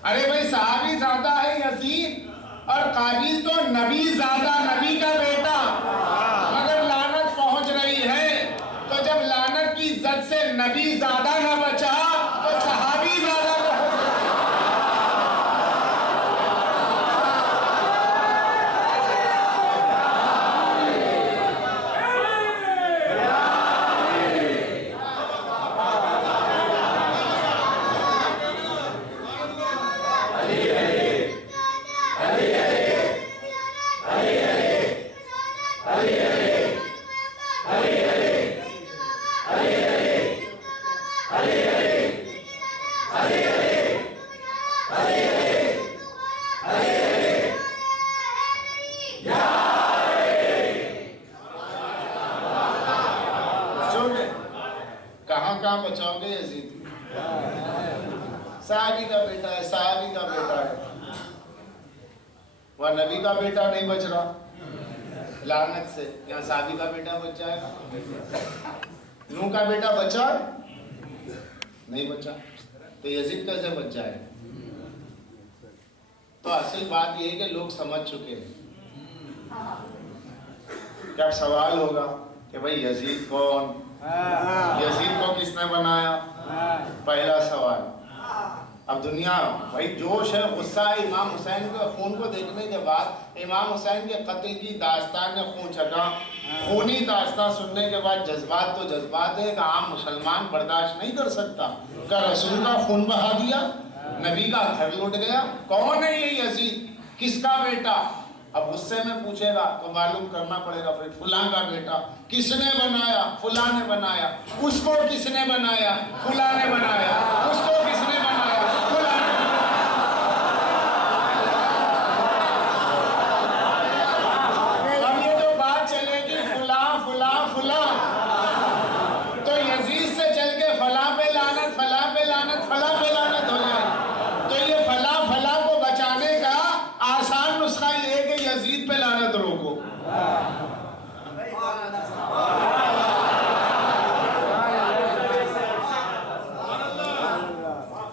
ارے بھائی صحابی زادہ ہے یزید، اور قابیل تو نبی زادہ، نبی کا بیٹا، مگر لعنت پہنچ رہی ہے۔ تو جب لعنت کی زد سے نبی زادہ نہ بچا تو صحابی زادہ بچاؤ گے؟ یزید صحابی کا بیٹا ہے، صحابی کا بیٹا ہے، وہ نبی کا بیٹا نہیں بچ رہا لعنت سے، یہاں صحابی کا بیٹا بچ جائے گا۔ نوح کا بیٹا بچا نہیں بچا، تو یزید کیسے بچ جائے؟ تو اصل بات یہ ہے کہ لوگ سمجھ چکے ہیں۔ کیا سوال ہوگا کہ بھائی یزید کون؟ یزید کو کس نے بنایا؟ پہلا سوال۔ اب دنیا بھائی جوش ہے، غصہ ہے امام حسین کے خون کو دیکھنے کے بعد۔ امام حسین کے قتل کی داستان نے خون چھکا، خونی داستان سننے کے بعد جذبات تو جذبات ہے، ایک عام مسلمان برداشت نہیں کر سکتا کہ رسول کا خون بہا دیا، نبی کا گھر لوٹ گیا۔ کون ہے یہ یزید؟ کس کا بیٹا؟ اب غصے میں پوچھے گا تو معلوم کرنا پڑے گا، پھر فلاں کا بیٹا۔ کس نے بنایا؟ فلاں نے بنایا۔ اس کو کس نے بنایا؟ فلاں نے بنایا۔ اس کو کس نے بنایا؟ فلاں نے۔ اب یہ جو بات چلے گی فلاں فلاں فلاں، تو یزید سے چل کے فلاں پہ لعنت، فلاں پہ لعنت، فلاں پہ لعنت ہو جائے۔ تو یہ فلاں فلاں کو بچانے کا آسان نسخہ یہ ہے کہ یزید پہ لعنت روکو۔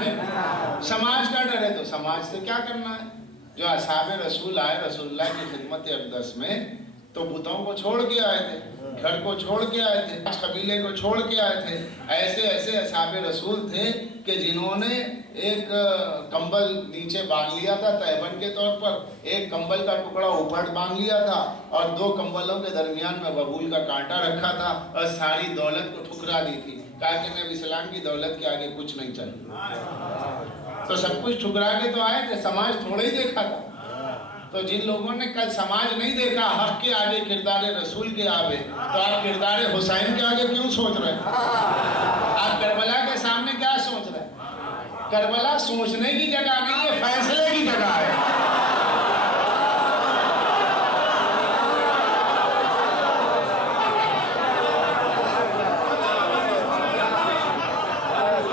ہے۔ سماج کا ڈر ہے تو سماج سے کیا کرنا ہے؟ جو اصحاب رسول آئے رسول اللہ کی خدمت اقدس میں تو بتوں کو چھوڑ کے آئے تھے، گھر کو چھوڑ کے آئے تھے، قبیلے کو چھوڑ کے آئے تھے۔ ایسے ایسے اصحاب رسول تھے کہ جنہوں نے ایک کمبل نیچے باندھ لیا تھا تہبند کے طور پر، ایک کمبل کا ٹکڑا اوپر باندھ لیا تھا اور دو کمبلوں کے درمیان میں ببول کا کانٹا رکھا تھا اور ساری دولت کو ٹھکرا دی تھی، کہا کہ نبی اسلام کی دولت کے آگے کچھ نہیں چاہیے۔ تو سب کچھ ٹھکرا کے تو آئے تھے، سماج تھوڑا ہی دیکھا تھا۔ تو جن لوگوں نے کل سماج نہیں دیکھا، حق کے آگے کردار رسول کے آگے، تو آپ کردار حسین کے آگے کیوں سوچ رہے ہیں؟ آپ کربلا کے سامنے کیا سوچ رہے ہیں؟ کربلا سوچنے کی جگہ نہیں ہے، فیصلے کی جگہ ہے۔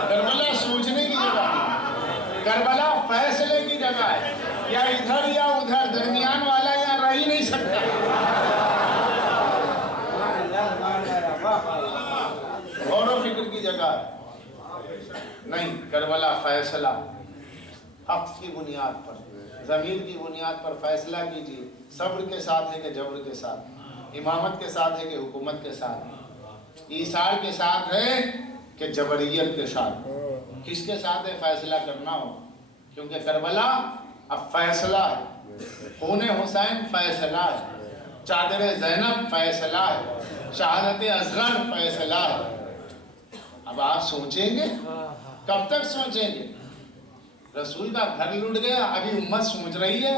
کربلا سوچنے کی جگہ ہے، کربلا فیصلے کی جگہ ہے۔ یا ادھر یا ادھر، درمیان والا یہاں رہ ہی نہیں سکتا۔ غور و فکر کی جگہ نہیں، کربلا فیصلہ حق کی بنیاد پر، ضمیر کی بنیاد پر فیصلہ کیجیے۔ صبر کے ساتھ ہے کہ جبر کے ساتھ، امامت کے ساتھ ہے کہ حکومت کے ساتھ، ایثار کے ساتھ ہے کہ جبریت کے ساتھ، کس کے ساتھ ہے فیصلہ کرنا ہو، کیونکہ کربلا اب فیصلہ ہے، خون حسین فیصلہ ہے، چادر زینب فیصلہ ہے، شہادت اصغر فیصلہ ہے۔ اب آپ سوچیں گے، کب تک سوچیں گے؟ رسول کا گھر لٹ گیا، ابھی امت سوچ رہی ہے۔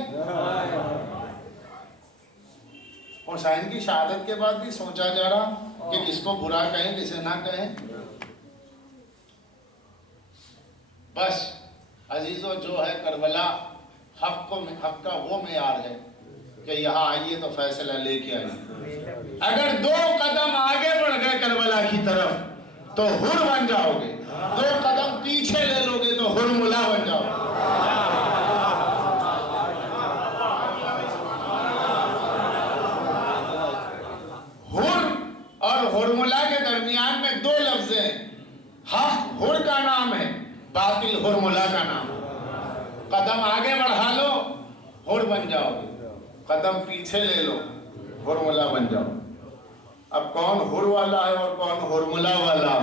حسین کی شہادت کے بعد بھی سوچا جا رہا کہ کس کو برا کہیں کسے نہ کہیں۔ بس عزیزو، جو ہے کربلا حق کا وہ معیار ہے کہ یہاں آئیے تو فیصلہ لے کے آئیے۔ اگر دو قدم آگے بڑھ گئے کربلا کی طرف تو حر بن جاؤ گے، دو قدم پیچھے لے لو گے تو حرملا بن جاؤ گے۔ حر اور حرملا کے درمیان میں دو لفظ ہیں، حق حر کا نام ہے، باطل حرملا کا نام ہے۔ قدم آگے بڑھا لو حر بن جاؤ گے، قدم پیچھے لے لو حرملا بن جاؤ۔ اب کون حر والا ہے اور کون حرملا والا؟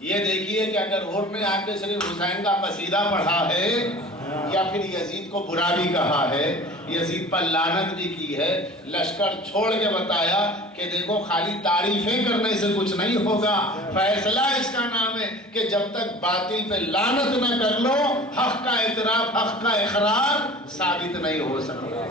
یہ دیکھیے کہ اگر حر نے آ کے صرف حسین کا قصیدہ پڑھا ہے یا پھر یزید کو برا بھی کہا ہے، یزید پر لعنت بھی کی ہے، لشکر چھوڑ کے بتایا کہ دیکھو خالی تعریفیں کرنے سے کچھ نہیں ہوگا، فیصلہ اس کا نام ہے کہ جب تک باطل پہ لعنت نہ کر لو، حق کا اعتراف، حق کا اقرار ثابت نہیں ہو سکتا۔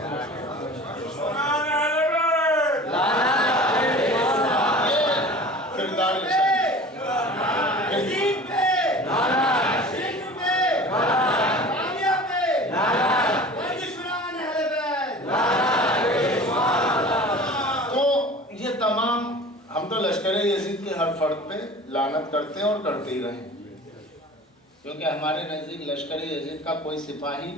ہم تو لشکر یزید کے ہر فرد پہ لعنت کرتے ہیں اور کرتے ہی رہیں، کیونکہ ہمارے نزدیک لشکر یزید کا کوئی سپاہی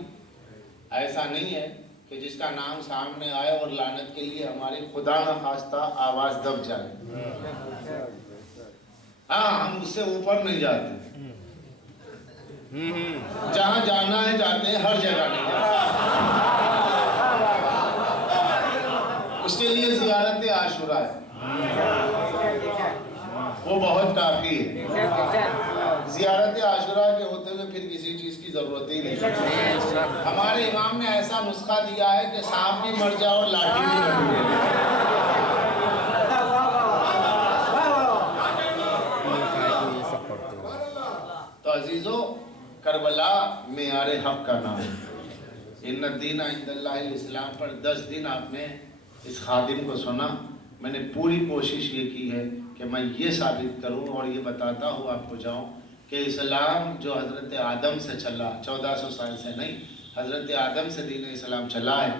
ایسا نہیں ہے کہ جس کا نام سامنے آئے اور لعنت کے لیے ہماری خدا نخواستہ آواز دب جائے۔ ہاں، ہم اس سے اوپر نہیں جاتے، جہاں جانا ہے جاتے ہیں، ہر جگہ نہیں جاتے۔ اس کے لیے زیارت عاشورہ ہے، وہ بہت کافی ہے۔ زیارت عاشورہ کے ہوتے ہوئے پھر کسی چیز کی ضرورت ہی نہیں۔ ہمارے امام نے ایسا نسخہ دیا ہے کہ سانپ بھی مر جاؤ اور لاٹھی بھی مر جائے۔ تو عزیزو، کربلا معیار حق کا نام ہے۔ ان الدین عند اللہ الاسلام پر 10 دن آپ نے اس خادم کو سنا۔ میں نے پوری کوشش یہ کی ہے کہ میں یہ ثابت کروں اور یہ بتاتا ہوں آپ کو جاؤں کہ اسلام جو حضرت آدم سے چلا، 1400 سال سے نہیں، حضرت آدم سے دین اسلام چلا ہے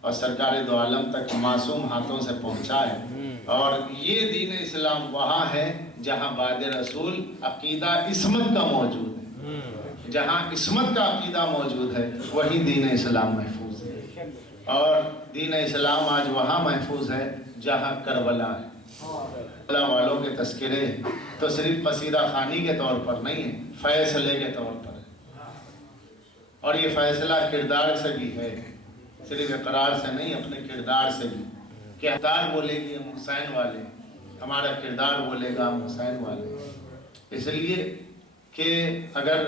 اور سرکار دو عالم تک معصوم ہاتھوں سے پہنچا ہے، اور یہ دین اسلام وہاں ہے جہاں بعد رسول عقیدہ عصمت کا موجود ہے۔ جہاں عصمت کا عقیدہ موجود ہے وہی دین اسلام محفوظ ہے، اور دین اسلام آج وہاں محفوظ ہے جہاں کربلا ہے۔ اللہ والوں کے تذکرے تو صرف قصیدہ خوانی کے طور پر نہیں ہے، فیصلے کے طور پر ہے، اور یہ فیصلہ کردار سے بھی ہے، صرف اقرار سے نہیں، اپنے کردار سے بھی، کہ کردار بولے گی ہم حسین والے، ہمارا کردار بولے گا ہم حسین والے، اس لیے کہ اگر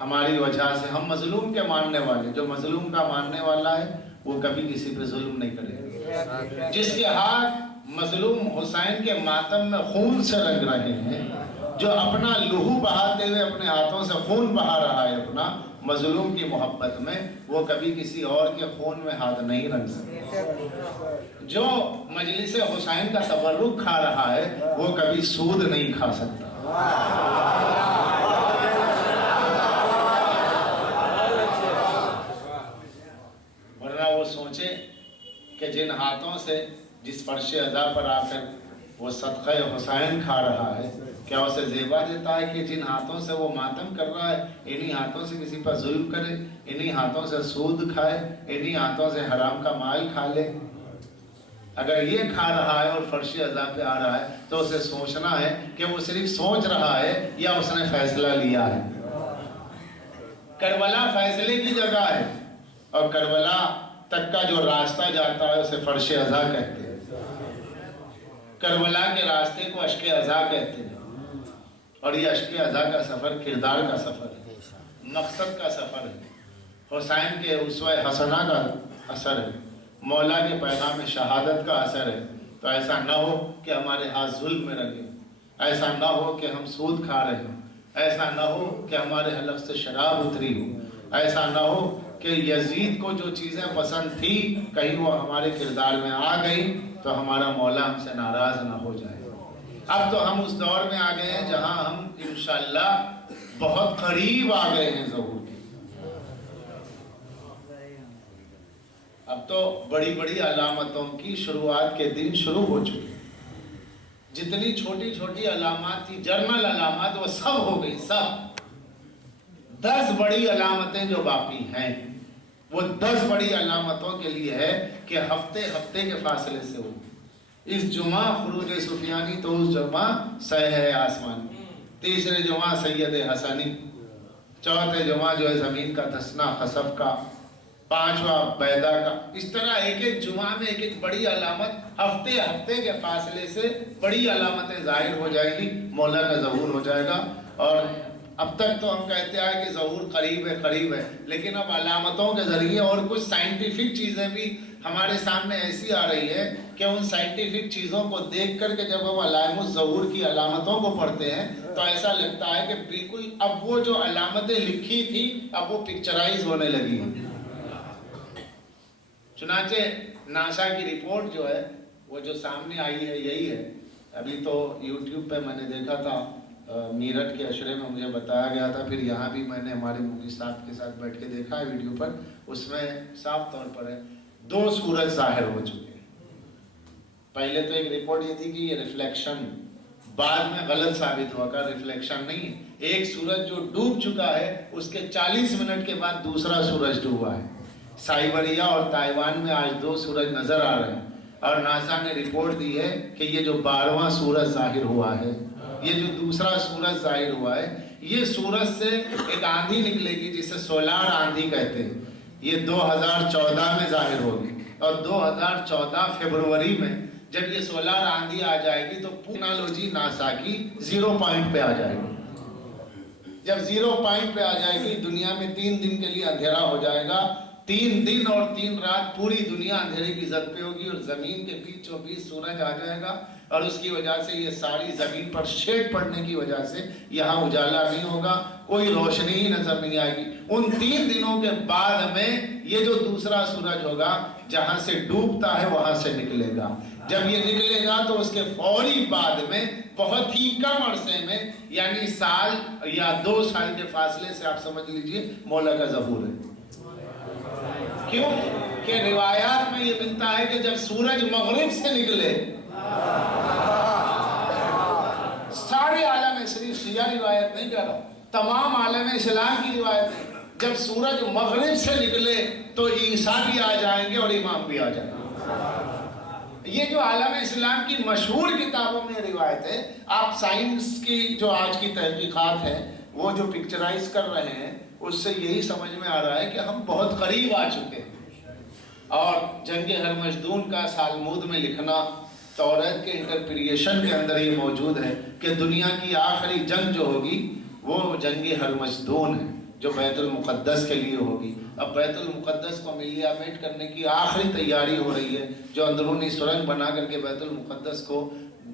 ہماری وجہ سے ہم مظلوم کے ماننے والے، جو مظلوم کا ماننے والا ہے وہ کبھی کسی پہ ظلم نہیں کرے گا، جس کے ہاتھ مظلوم حسین کے ماتم میں خون سے رنگ رہے ہیں، جو اپنا لہو بہاتے ہوئے اپنے ہاتھوں سے خون بہا رہا ہے اپنا مظلوم کی محبت میں، وہ کبھی کسی اور کے خون میں ہاتھ نہیں رنگ سکتا، جو مجلس حسین کا تبرک کھا رہا ہے وہ کبھی سود نہیں کھا سکتا، ورنہ وہ سوچے کہ جن ہاتھوں سے جس فرش عزا پر آ کر وہ صدقہ حسین کھا رہا ہے، کیا اسے زیبا دیتا ہے کہ جن ہاتھوں سے وہ ماتم کر رہا ہے انہی ہاتھوں سے کسی پر ظلم کرے، انہی ہاتھوں سے سود کھائے، انہی ہاتھوں سے حرام کا مال کھا لے؟ اگر یہ کھا رہا ہے اور فرش عزا پہ آ رہا ہے تو اسے سوچنا ہے کہ وہ صرف سوچ رہا ہے یا اس نے فیصلہ لیا ہے۔ کربلا فیصلے کی جگہ ہے، اور کربلا تک کا جو راستہ جاتا ہے اسے فرش عزا کہتے ہیں، کربلا کے راستے کو عشق عزا کہتے ہیں، اور یہ عشق عزا کا سفر کردار کا سفر ہے، مقصد کا سفر ہے، حسین کے اسوہ حسنہ کا اثر ہے، مولا کے پیغام شہادت کا اثر ہے، تو ایسا نہ ہو کہ ہمارے ہاتھ ظلم میں رکھے، ایسا نہ ہو کہ ہم سود کھا رہے ہوں، ایسا نہ ہو کہ ہمارے حلق سے شراب اتری ہو، ایسا نہ ہو کہ یزید کو جو چیزیں پسند تھی کہیں وہ ہمارے کردار میں آ گئی تو ہمارا مولا ہم سے ناراض نہ ہو جائے۔ اب تو ہم اس دور میں آ گئے ہیں جہاں ہم انشاءاللہ بہت قریب آ گئے ہیں ظہور کے، اب تو بڑی بڑی علامتوں کی شروعات کے دن شروع ہو چکے، جتنی چھوٹی چھوٹی علامات تھی، جرنل علامات، وہ سب ہو گئی، سب 10 بڑی علامتیں جو باقی ہیں وہ 10 بڑی علامتوں کے لیے ہے کہ ہفتے ہفتے کے فاصلے سے ہو، اس جمعہ خروج سفیانی تو اس جمعہ سہ آسمانی، تیسرے جمعہ سید حسنی، چوتھے جمعہ جو ہے زمین کا تسنا خسف کا، پانچواں بیدا کا، اس طرح ایک ایک جمعہ میں ایک ایک بڑی علامت، ہفتے ہفتے کے فاصلے سے بڑی علامتیں ظاہر ہو جائیں گی، مولا کا ظہور ہو جائے گا۔ اور اب تک تو ہم کہتے ہیں کہ ظہور قریب ہے قریب ہے، لیکن اب علامتوں کے ذریعے اور کچھ سائنٹیفک چیزیں بھی ہمارے سامنے ایسی آ رہی ہے کہ ان سائنٹیفک چیزوں کو دیکھ کر کے جب ہم علائم الظہور کی علامتوں کو پڑھتے ہیں تو ایسا لگتا ہے کہ بالکل اب وہ جو علامتیں لکھی تھی اب وہ پکچرائز ہونے لگی ہیں۔ چنانچہ ناسا کی رپورٹ جو ہے وہ جو سامنے آئی ہے یہی ہے، ابھی تو یوٹیوب پہ میں نے دیکھا تھا، میرٹھ کے عشرے میں مجھے بتایا گیا تھا، پھر یہاں بھی میں نے ہمارے مفتی صاحب کے ساتھ بیٹھ کے دیکھا ہے ویڈیو پر، اس میں صاف طور پر ہے 2 سورج ظاہر ہو چکے ہیں۔ پہلے تو ایک رپورٹ یہ تھی کہ یہ ریفلیکشن، بعد میں غلط ثابت ہوا کہ ریفلیکشن نہیں، ایک سورج جو ڈوب چکا ہے اس کے 40 منٹ کے بعد دوسرا سورج ڈوبا ہے۔ سائبریا اور تائیوان میں آج 2 سورج نظر آ رہے ہیں، اور ناسا نے رپورٹ دی ہے کہ یہ جو 12واں سورج ظاہر ہوا ہے، یہ جو دوسرا سورج ظاہر ہوا ہے، یہ سورج سے ایک آندھی نکلے گی جسے سولار آندھی کہتے ہیں، یہ 2014 میں ظاہر ہوگی، اور 2014 فروری میں جب یہ سولار آندھی آ جائے گی تو ٹیکنالوجی ناسا کی 0 پوائنٹ پہ آ جائے گی۔ جب 0 پوائنٹ پہ آ جائے گی دنیا میں 3 دن کے لیے اندھیرا ہو جائے گا، 3 دن اور 3 رات پوری دنیا اندھیرے کی زد پہ ہوگی، اور زمین کے بیچوں بیچ سورج آ جائے گا، اور اس کی وجہ سے یہ ساری زمین پر شیڈ پڑنے کی وجہ سے یہاں اجالا نہیں ہوگا، کوئی روشنی ہی نظر نہیں آئے گی۔ ان 3 دنوں کے بعد میں یہ جو دوسرا سورج ہوگا جہاں سے ڈوبتا ہے وہاں سے نکلے گا، جب یہ نکلے گا تو اس کے فوری بعد میں بہت ہی کم عرصے میں، یعنی سال یا 2 سال کے فاصلے سے آپ سمجھ لیجئے مولا کا ظہور ہے۔ کیوں کہ روایات میں یہ ملتا ہے کہ جب سورج مغرب سے نکلے، سارے عالم، صرف شیعہ روایت نہیں کہہ رہا، تمام عالم اسلام کی روایت ہے، جب سورج مغرب سے نکلے تو عیسیٰ بھی آ جائیں گے اور امام بھی آ جائیں گے۔ یہ جو عالم اسلام کی مشہور کتابوں میں روایت ہے، آپ سائنس کی جو آج کی تحقیقات ہیں وہ جو پکچرائز کر رہے ہیں، اس سے یہی سمجھ میں آ رہا ہے کہ ہم بہت قریب آ چکے ہیں۔ اور جنگ ہرمجدون کا سالمود میں لکھنا، توریت کے انٹرپریشن کے اندر یہ موجود ہے کہ دنیا کی آخری جنگ جو ہوگی وہ جنگ ہرمجدون ہے، جو بیت المقدس کے لیے ہوگی۔ اب بیت المقدس کو ملیامیٹ کرنے کی آخری تیاری ہو رہی ہے، جو اندرونی سرنگ بنا کر کے بیت المقدس کو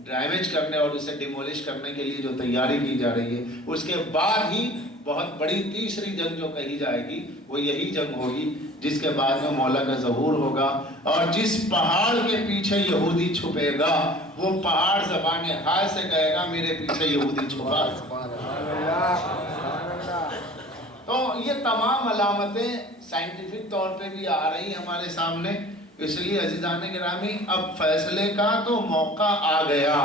ڈیمیج کرنے اور اسے ڈیمولش کرنے کے لیے جو تیاری کی جا رہی ہے، اس کے بعد ہی بہت بڑی تیسری جنگ جو کہی جائے گی وہ یہی جنگ ہوگی، جس کے بعد میں مولا کا ظہور ہوگا۔ اور جس پہاڑ کے پیچھے یہودی چھپے گا، وہ پہاڑ زبان حال سے کہے گا میرے پیچھے یہودی چھپا ہے۔ تو یہ تمام علامتیں سائنٹیفک طور پہ بھی آ رہی ہمارے سامنے۔ اس لیے عزیزان گرامی، اب فیصلے کا تو موقع آ گیا،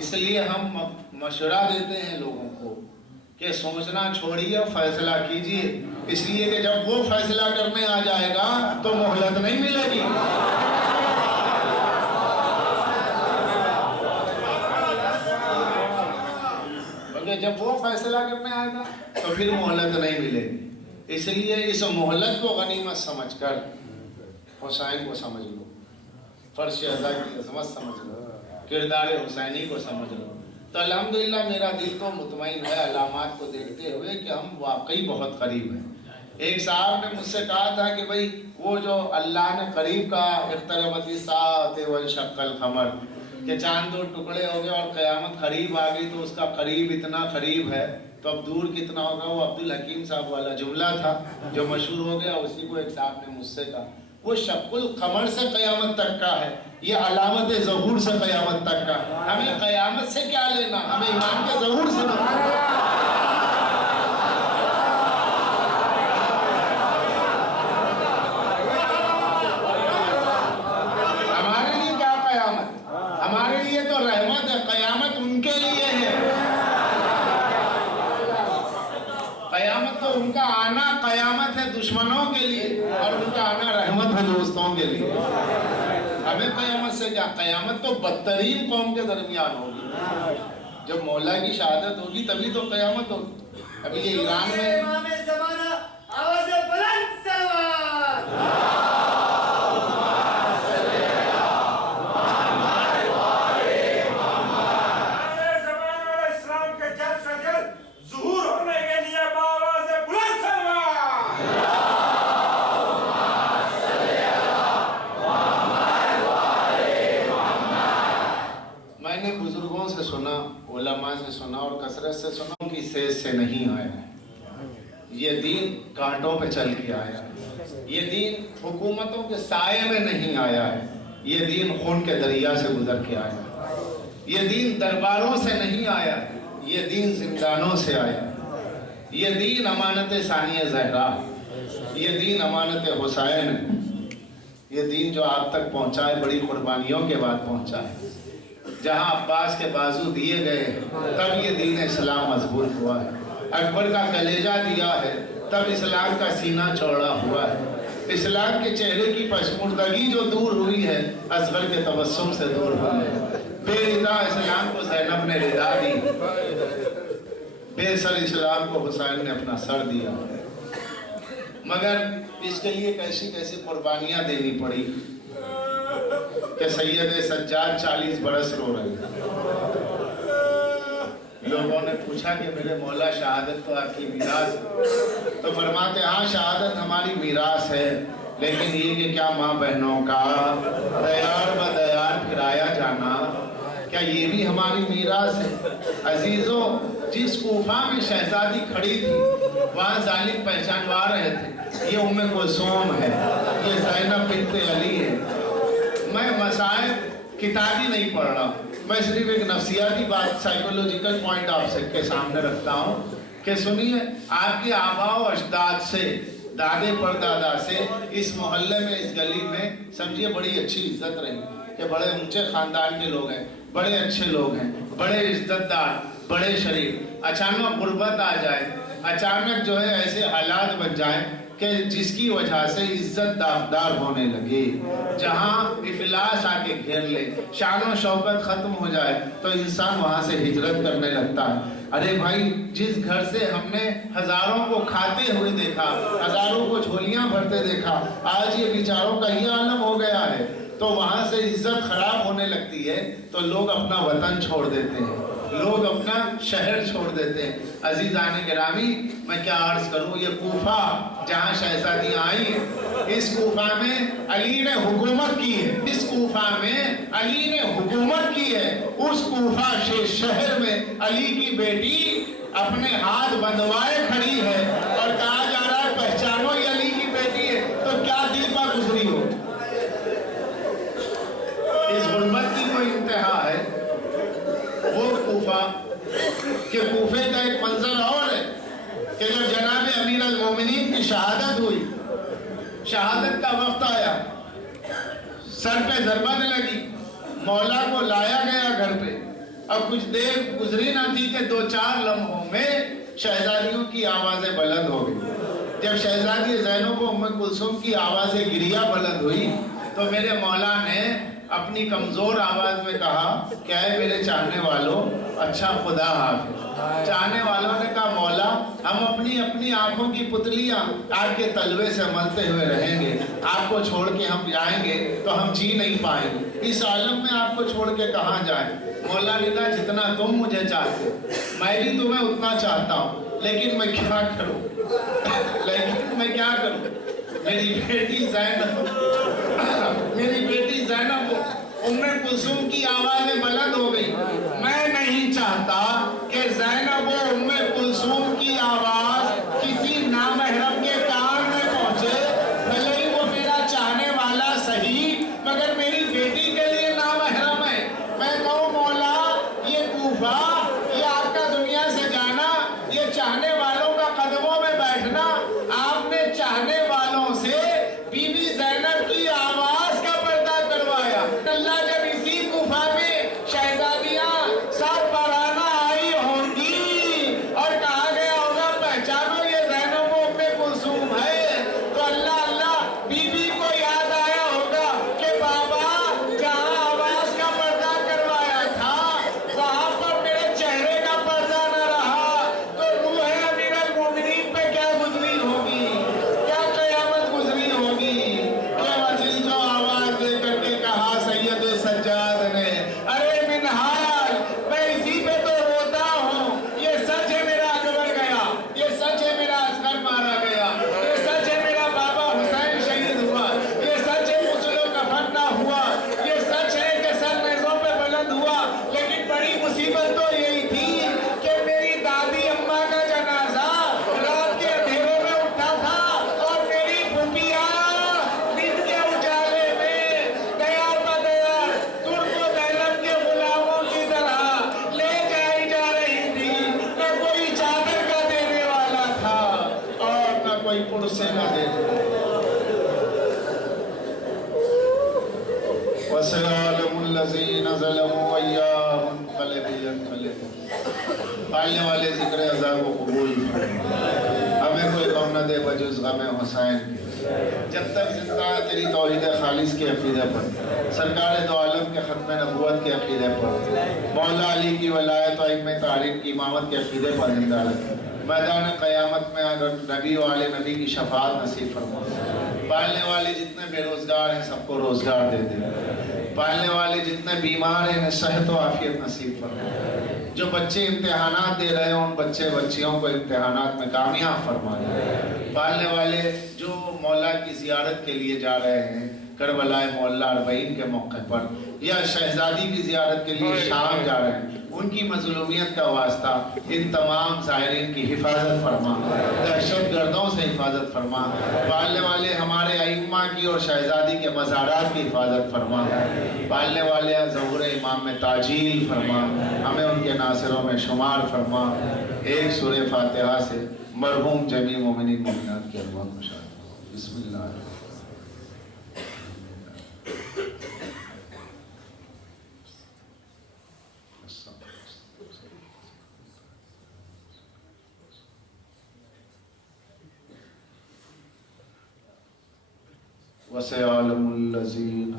اس لیے ہم مشورہ دیتے ہیں لوگوں کو کہ سوچنا چھوڑیے، فیصلہ کیجئے، اس لیے کہ جب وہ فیصلہ کرنے آ جائے گا تو مہلت نہیں ملے گی۔ جب وہ فیصلہ کرنے آئے گا تو پھر مہلت نہیں ملے گی۔ اس لیے اس مہلت کو غنیمت سمجھ کر حسین کو سمجھ لو، فرش ادا کی عظمت سمجھ لو، کردار حسینی کو سمجھ لو۔ تو الحمدللہ میرا دل تو مطمئن ہے علامات کو دیکھتے ہوئے کہ ہم واقعی بہت قریب ہیں۔ ایک صاحب نے مجھ سے کہا تھا کہ بھئی وہ جو اللہ نے قریب کا اقتربت الساعۃ وانشق القمر، کہ چاند دو ٹکڑے ہو گئے اور قیامت قریب آ گئی، تو اس کا قریب اتنا قریب ہے تو اب دور کتنا ہوگا۔ وہ عبدالحکیم صاحب والا جملہ تھا جو مشہور ہو گیا، اسی کو ایک صاحب نے مجھ سے کہا۔ وہ شق القمر سے قیامت تک کا ہے، یہ علامت ظہور سے قیامت تک کا۔ ہمیں قیامت سے کیا لینا، ہمیں ایمان کے ظہور سے ہمارے لیے کیا قیامت، ہمارے لیے تو رحمت ہے، قیامت ان کے لیے ہے۔ قیامت تو ان کا آنا قیامت ہے دشمنوں کے لیے، اور ان کا آنا رحمت ہے دوستوں کے لیے۔ ہمیں قیامت سے کیا، قیامت تو بدترین قوم کے درمیان ہوگی۔ جب مولا کی شہادت ہوگی تبھی تو قیامت ہوگی۔ ابھی یہ ایران میں بزرگوں سے سنا، علماء سے سنا اور کثرت سے سنا، ان کی سیز سے نہیں آیا ہے۔ یہ دین کانٹوں پہ چل کے آیا ہے، یہ دین حکومتوں کے سائے میں نہیں آیا ہے، یہ دین خون کے دریا سے گزر کے آیا ہے، یہ دین درباروں سے نہیں آیا ہے، یہ دین زندانوں سے آیا ہے، یہ دین امانت ثانیہ زہرا، یہ دین امانت حسین، یہ دین جو آپ تک پہنچا ہے بڑی قربانیوں کے بعد پہنچا ہے۔ جہاں عباس کے بازو دیے گئے تب یہ دین اسلام مضبوط ہوا ہے، اکبر کا کلیجہ دیا ہے تب اسلام کا سینہ چوڑا ہوا ہے، اسلام کے چہرے کی پشمردگی جو دور ہوئی ہے اصغر کے تبسم سے دور ہوئی ہے۔ بے رضا اسلام کو زینب نے رضا دی، بے سر اسلام کو حسین نے اپنا سر دیا، مگر اس کے لیے کیسی کیسی قربانیاں دینی پڑی کہ سید سجاد 40 برس رو رہے ہیں۔ لوگوں نے پوچھا کہ میرے مولا شہادت تو آپ کی میراث ہے، تو فرماتے ہاں شہادت ہماری میراث ہے، لیکن یہ کہ کیا ماں بہنوں کا دیار بدیار پھرایا جانا، کیا یہ بھی ہماری میراث ہے؟ عزیزوں، جس کوفہ میں شہزادی کھڑی تھی وہاں ظالم پہچانوا رہے تھے، یہ ام کلثوم ہے، یہ زینب بنت علی ہے۔ میں مصائب کتابی نہیں پڑھ رہا، میں صرف ایک نفسیاتی بات، سائیکولوجیکل پوائنٹ آپ سب کے سامنے رکھتا ہوں کہ سنیے، آپ کی آباء و اجداد سے، دادے پردادا سے اس محلے میں، اس گلی میں سمجھیے بڑی اچھی عزت رہی کہ بڑے اونچے خاندان کے لوگ ہیں، بڑے اچھے لوگ ہیں، بڑے عزت دار، بڑے شریف۔ اچانک غربت آ جائے، اچانک جو ہے ایسے حالات بن جائیں کہ کہ جس کی وجہ سے عزت داغدار ہونے لگے، جہاں افلاس آ کے گھیر لے، شان و شوکت ختم ہو جائے تو انسان وہاں سے ہجرت کرنے لگتا ہے۔ ارے بھائی، جس گھر سے ہم نے ہزاروں کو کھاتے ہوئے دیکھا، ہزاروں کو جھولیاں بھرتے دیکھا، آج یہ بیچاروں کا یہ عالم ہو گیا ہے، تو وہاں سے عزت خراب ہونے لگتی ہے تو لوگ اپنا وطن چھوڑ دیتے ہیں، لوگ اپنا شہر چھوڑ دیتے ہیں۔ عزیزان گرامی، میں کیا عرض کروں، یہ کوفہ جہاں شہزادیاں آئی ہیں، اس کوفہ میں علی نے حکومت کی ہے، اس کوفہ میں علی نے حکومت کی ہے۔ اس کوفہ شہر میں علی کی بیٹی اپنے ہاتھ بندوائے کھڑی ہے اور کہا جا رہا ہے پہچانو یہ علی کی بیٹی ہے، تو کیا دل پر گزری ہو۔ اس غربت کی کوئی انتہا ہے؟ وہ کوفہ کہ کوفے کا ایک منظر اور ہے کہ جب جناب امیر المومنین کی شہادت ہوئی، شہادت کا وقت آیا، سر پہ ضربت لگی، مولا کو لایا گیا گھر پہ، اب کچھ دیر گزری نہ تھی کہ 2-4 لمحوں میں شہزادیوں کی آوازیں بلند ہو گئی۔ جب شہزادی زینب و ام کلثوم کی آوازیں گریہ بلند ہوئی تو میرے مولا نے اپنی کمزور آواز میں کہا کہ اے میرے چاہنے والوں، اچھا خدا حافظ۔ چاہنے والوں نے کہا مولا، ہم اپنی آنکھوں کی پتلیاں آپ کے تلوے سے ملتے ہوئے رہیں گے، آپ کو چھوڑ کے ہم جائیں گے تو ہم جی نہیں پائیں گے، اس عالم میں آپ کو چھوڑ کے کہاں جائیں۔ مولا نے کہا جتنا تم مجھے چاہتے ہو میں بھی تمہیں اتنا چاہتا ہوں، لیکن میں کیا کروں، میری بیٹی زینب ام کلثوم کی آوازیں بلند ہو گئی۔ میں نہیں چاہتا کہ زینب و ام کلثوم کی آواز کسی نامحرم کے کان میں پہنچے، بھلے ہی وہ میرا چاہنے والا صحیح، مگر میری بیٹی کے لیے نامحرم ہے۔ میں کہوں مولا، یہ کوفہ، یہ آپ کا دنیا سے جانا، یہ چاہنے والوں کا قدموں میں بیٹھنا، آپ نے چاہنے والوں سے بی بی زینب کی آواز کا پردہ کروایا۔ اللہ جب اسی کوفہ میں شہزادیاں ساتھ پرانہ آئی ہوں گی اور کہا گیا ہوگا پہچانو یہ زینب و ام کلثوم ہے، تو اللہ اللہ بی بی کو یاد آیا ہوگا کہ بابا جہاں آواز کا پردہ کروایا تھا وہاں پر میرے چہرے کا پردہ نہ رہا، تو روح امیر المومنین پہ کیا گزری ہوگی، کیا قیامت گزری ہوگی کہ عزیز و آواز دے کر کے کہا سید سجاد نے، ارے منہال، میں اسی پہ تو روتا ہوں، یہ سچ ہے میرا اکبر گیا، یہ سچ ہے میرا اصغر مارا گیا، یہ سچ ہے میرا بابا حسین شہید ہوا، یہ سچ ہے غسل و کفن نہ ہوا، یہ سچ ہے کہ سر نیزوں پہ بلند ہوا، لیکن بڑی مصیبت تو یہی تھی کہ میری دادی اماں کا جنازہ رات کے اندھیروں میں اٹھا تھا اور میری پھوپھیاں نیند کے اجالے میں تیار بدیار ترک و زینب کے غلاموں کی طرح لے جائی جا رہی تھی، نہ کوئی چادر کا دینے والا تھا اور نہ کوئی پرسے کا دینے والا۔ وَسَيَعْلَمُ الَّذِينَ ظَلَمُوا وَإِيَّا مُنْقَلِبٍ يَنْقَلِبُونَ۔ پالنے والے ذکر عذاب کو قبول فرما، ہمیں کوئی غم نہ دے بجز غم حسین کے، جب تک زندہ ہے تیری توحید خالص کے عقیدے پر، سرکار دو عالم کے ختم نبوت کے عقیدے پر، مولا علی کی ولایت و ائمہ تاریخ کی امامت کے عقیدے پر زندہ رکھ، میدان قیامت میں اگر نبی و آل نبی کی شفاعت نصیب فرما، پالنے والے جتنے بے روزگار ہیں سب کو روزگار دے دے، پالنے والے جتنے بیمار ہیں انہیں صحت و عافیت نصیب فرما، جو بچے امتحانات دے رہے ہیں ان بچیوں کو امتحانات میں کامیاب فرما، پالنے والے جو مولا کی زیارت کے لیے جا رہے ہیں کربلا مولا 40 کے موقع پر، یا شہزادی کی زیارت کے لیے شام جا رہے ہیں، ان کی مظلومیت کا واسطہ ان تمام زائرین کی حفاظت فرما، دہشت گردوں سے حفاظت فرما، پالنے والے ہمارے ائمہ کی اور شہزادی کے مزارات کی حفاظت فرما، پالنے والے ظہور امام میں تعجیل فرما، ہمیں ان کے ناصروں میں شمار فرما۔ ایک سورہ فاتحہ سے مرحوم جمیع مومنین مومنات کی ارواح کو شاد فرما۔ بسم اللہ الرحمن الرحیم۔ وسيعلم الذين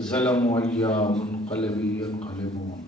ظلموا أيّ منقلب ينقلبون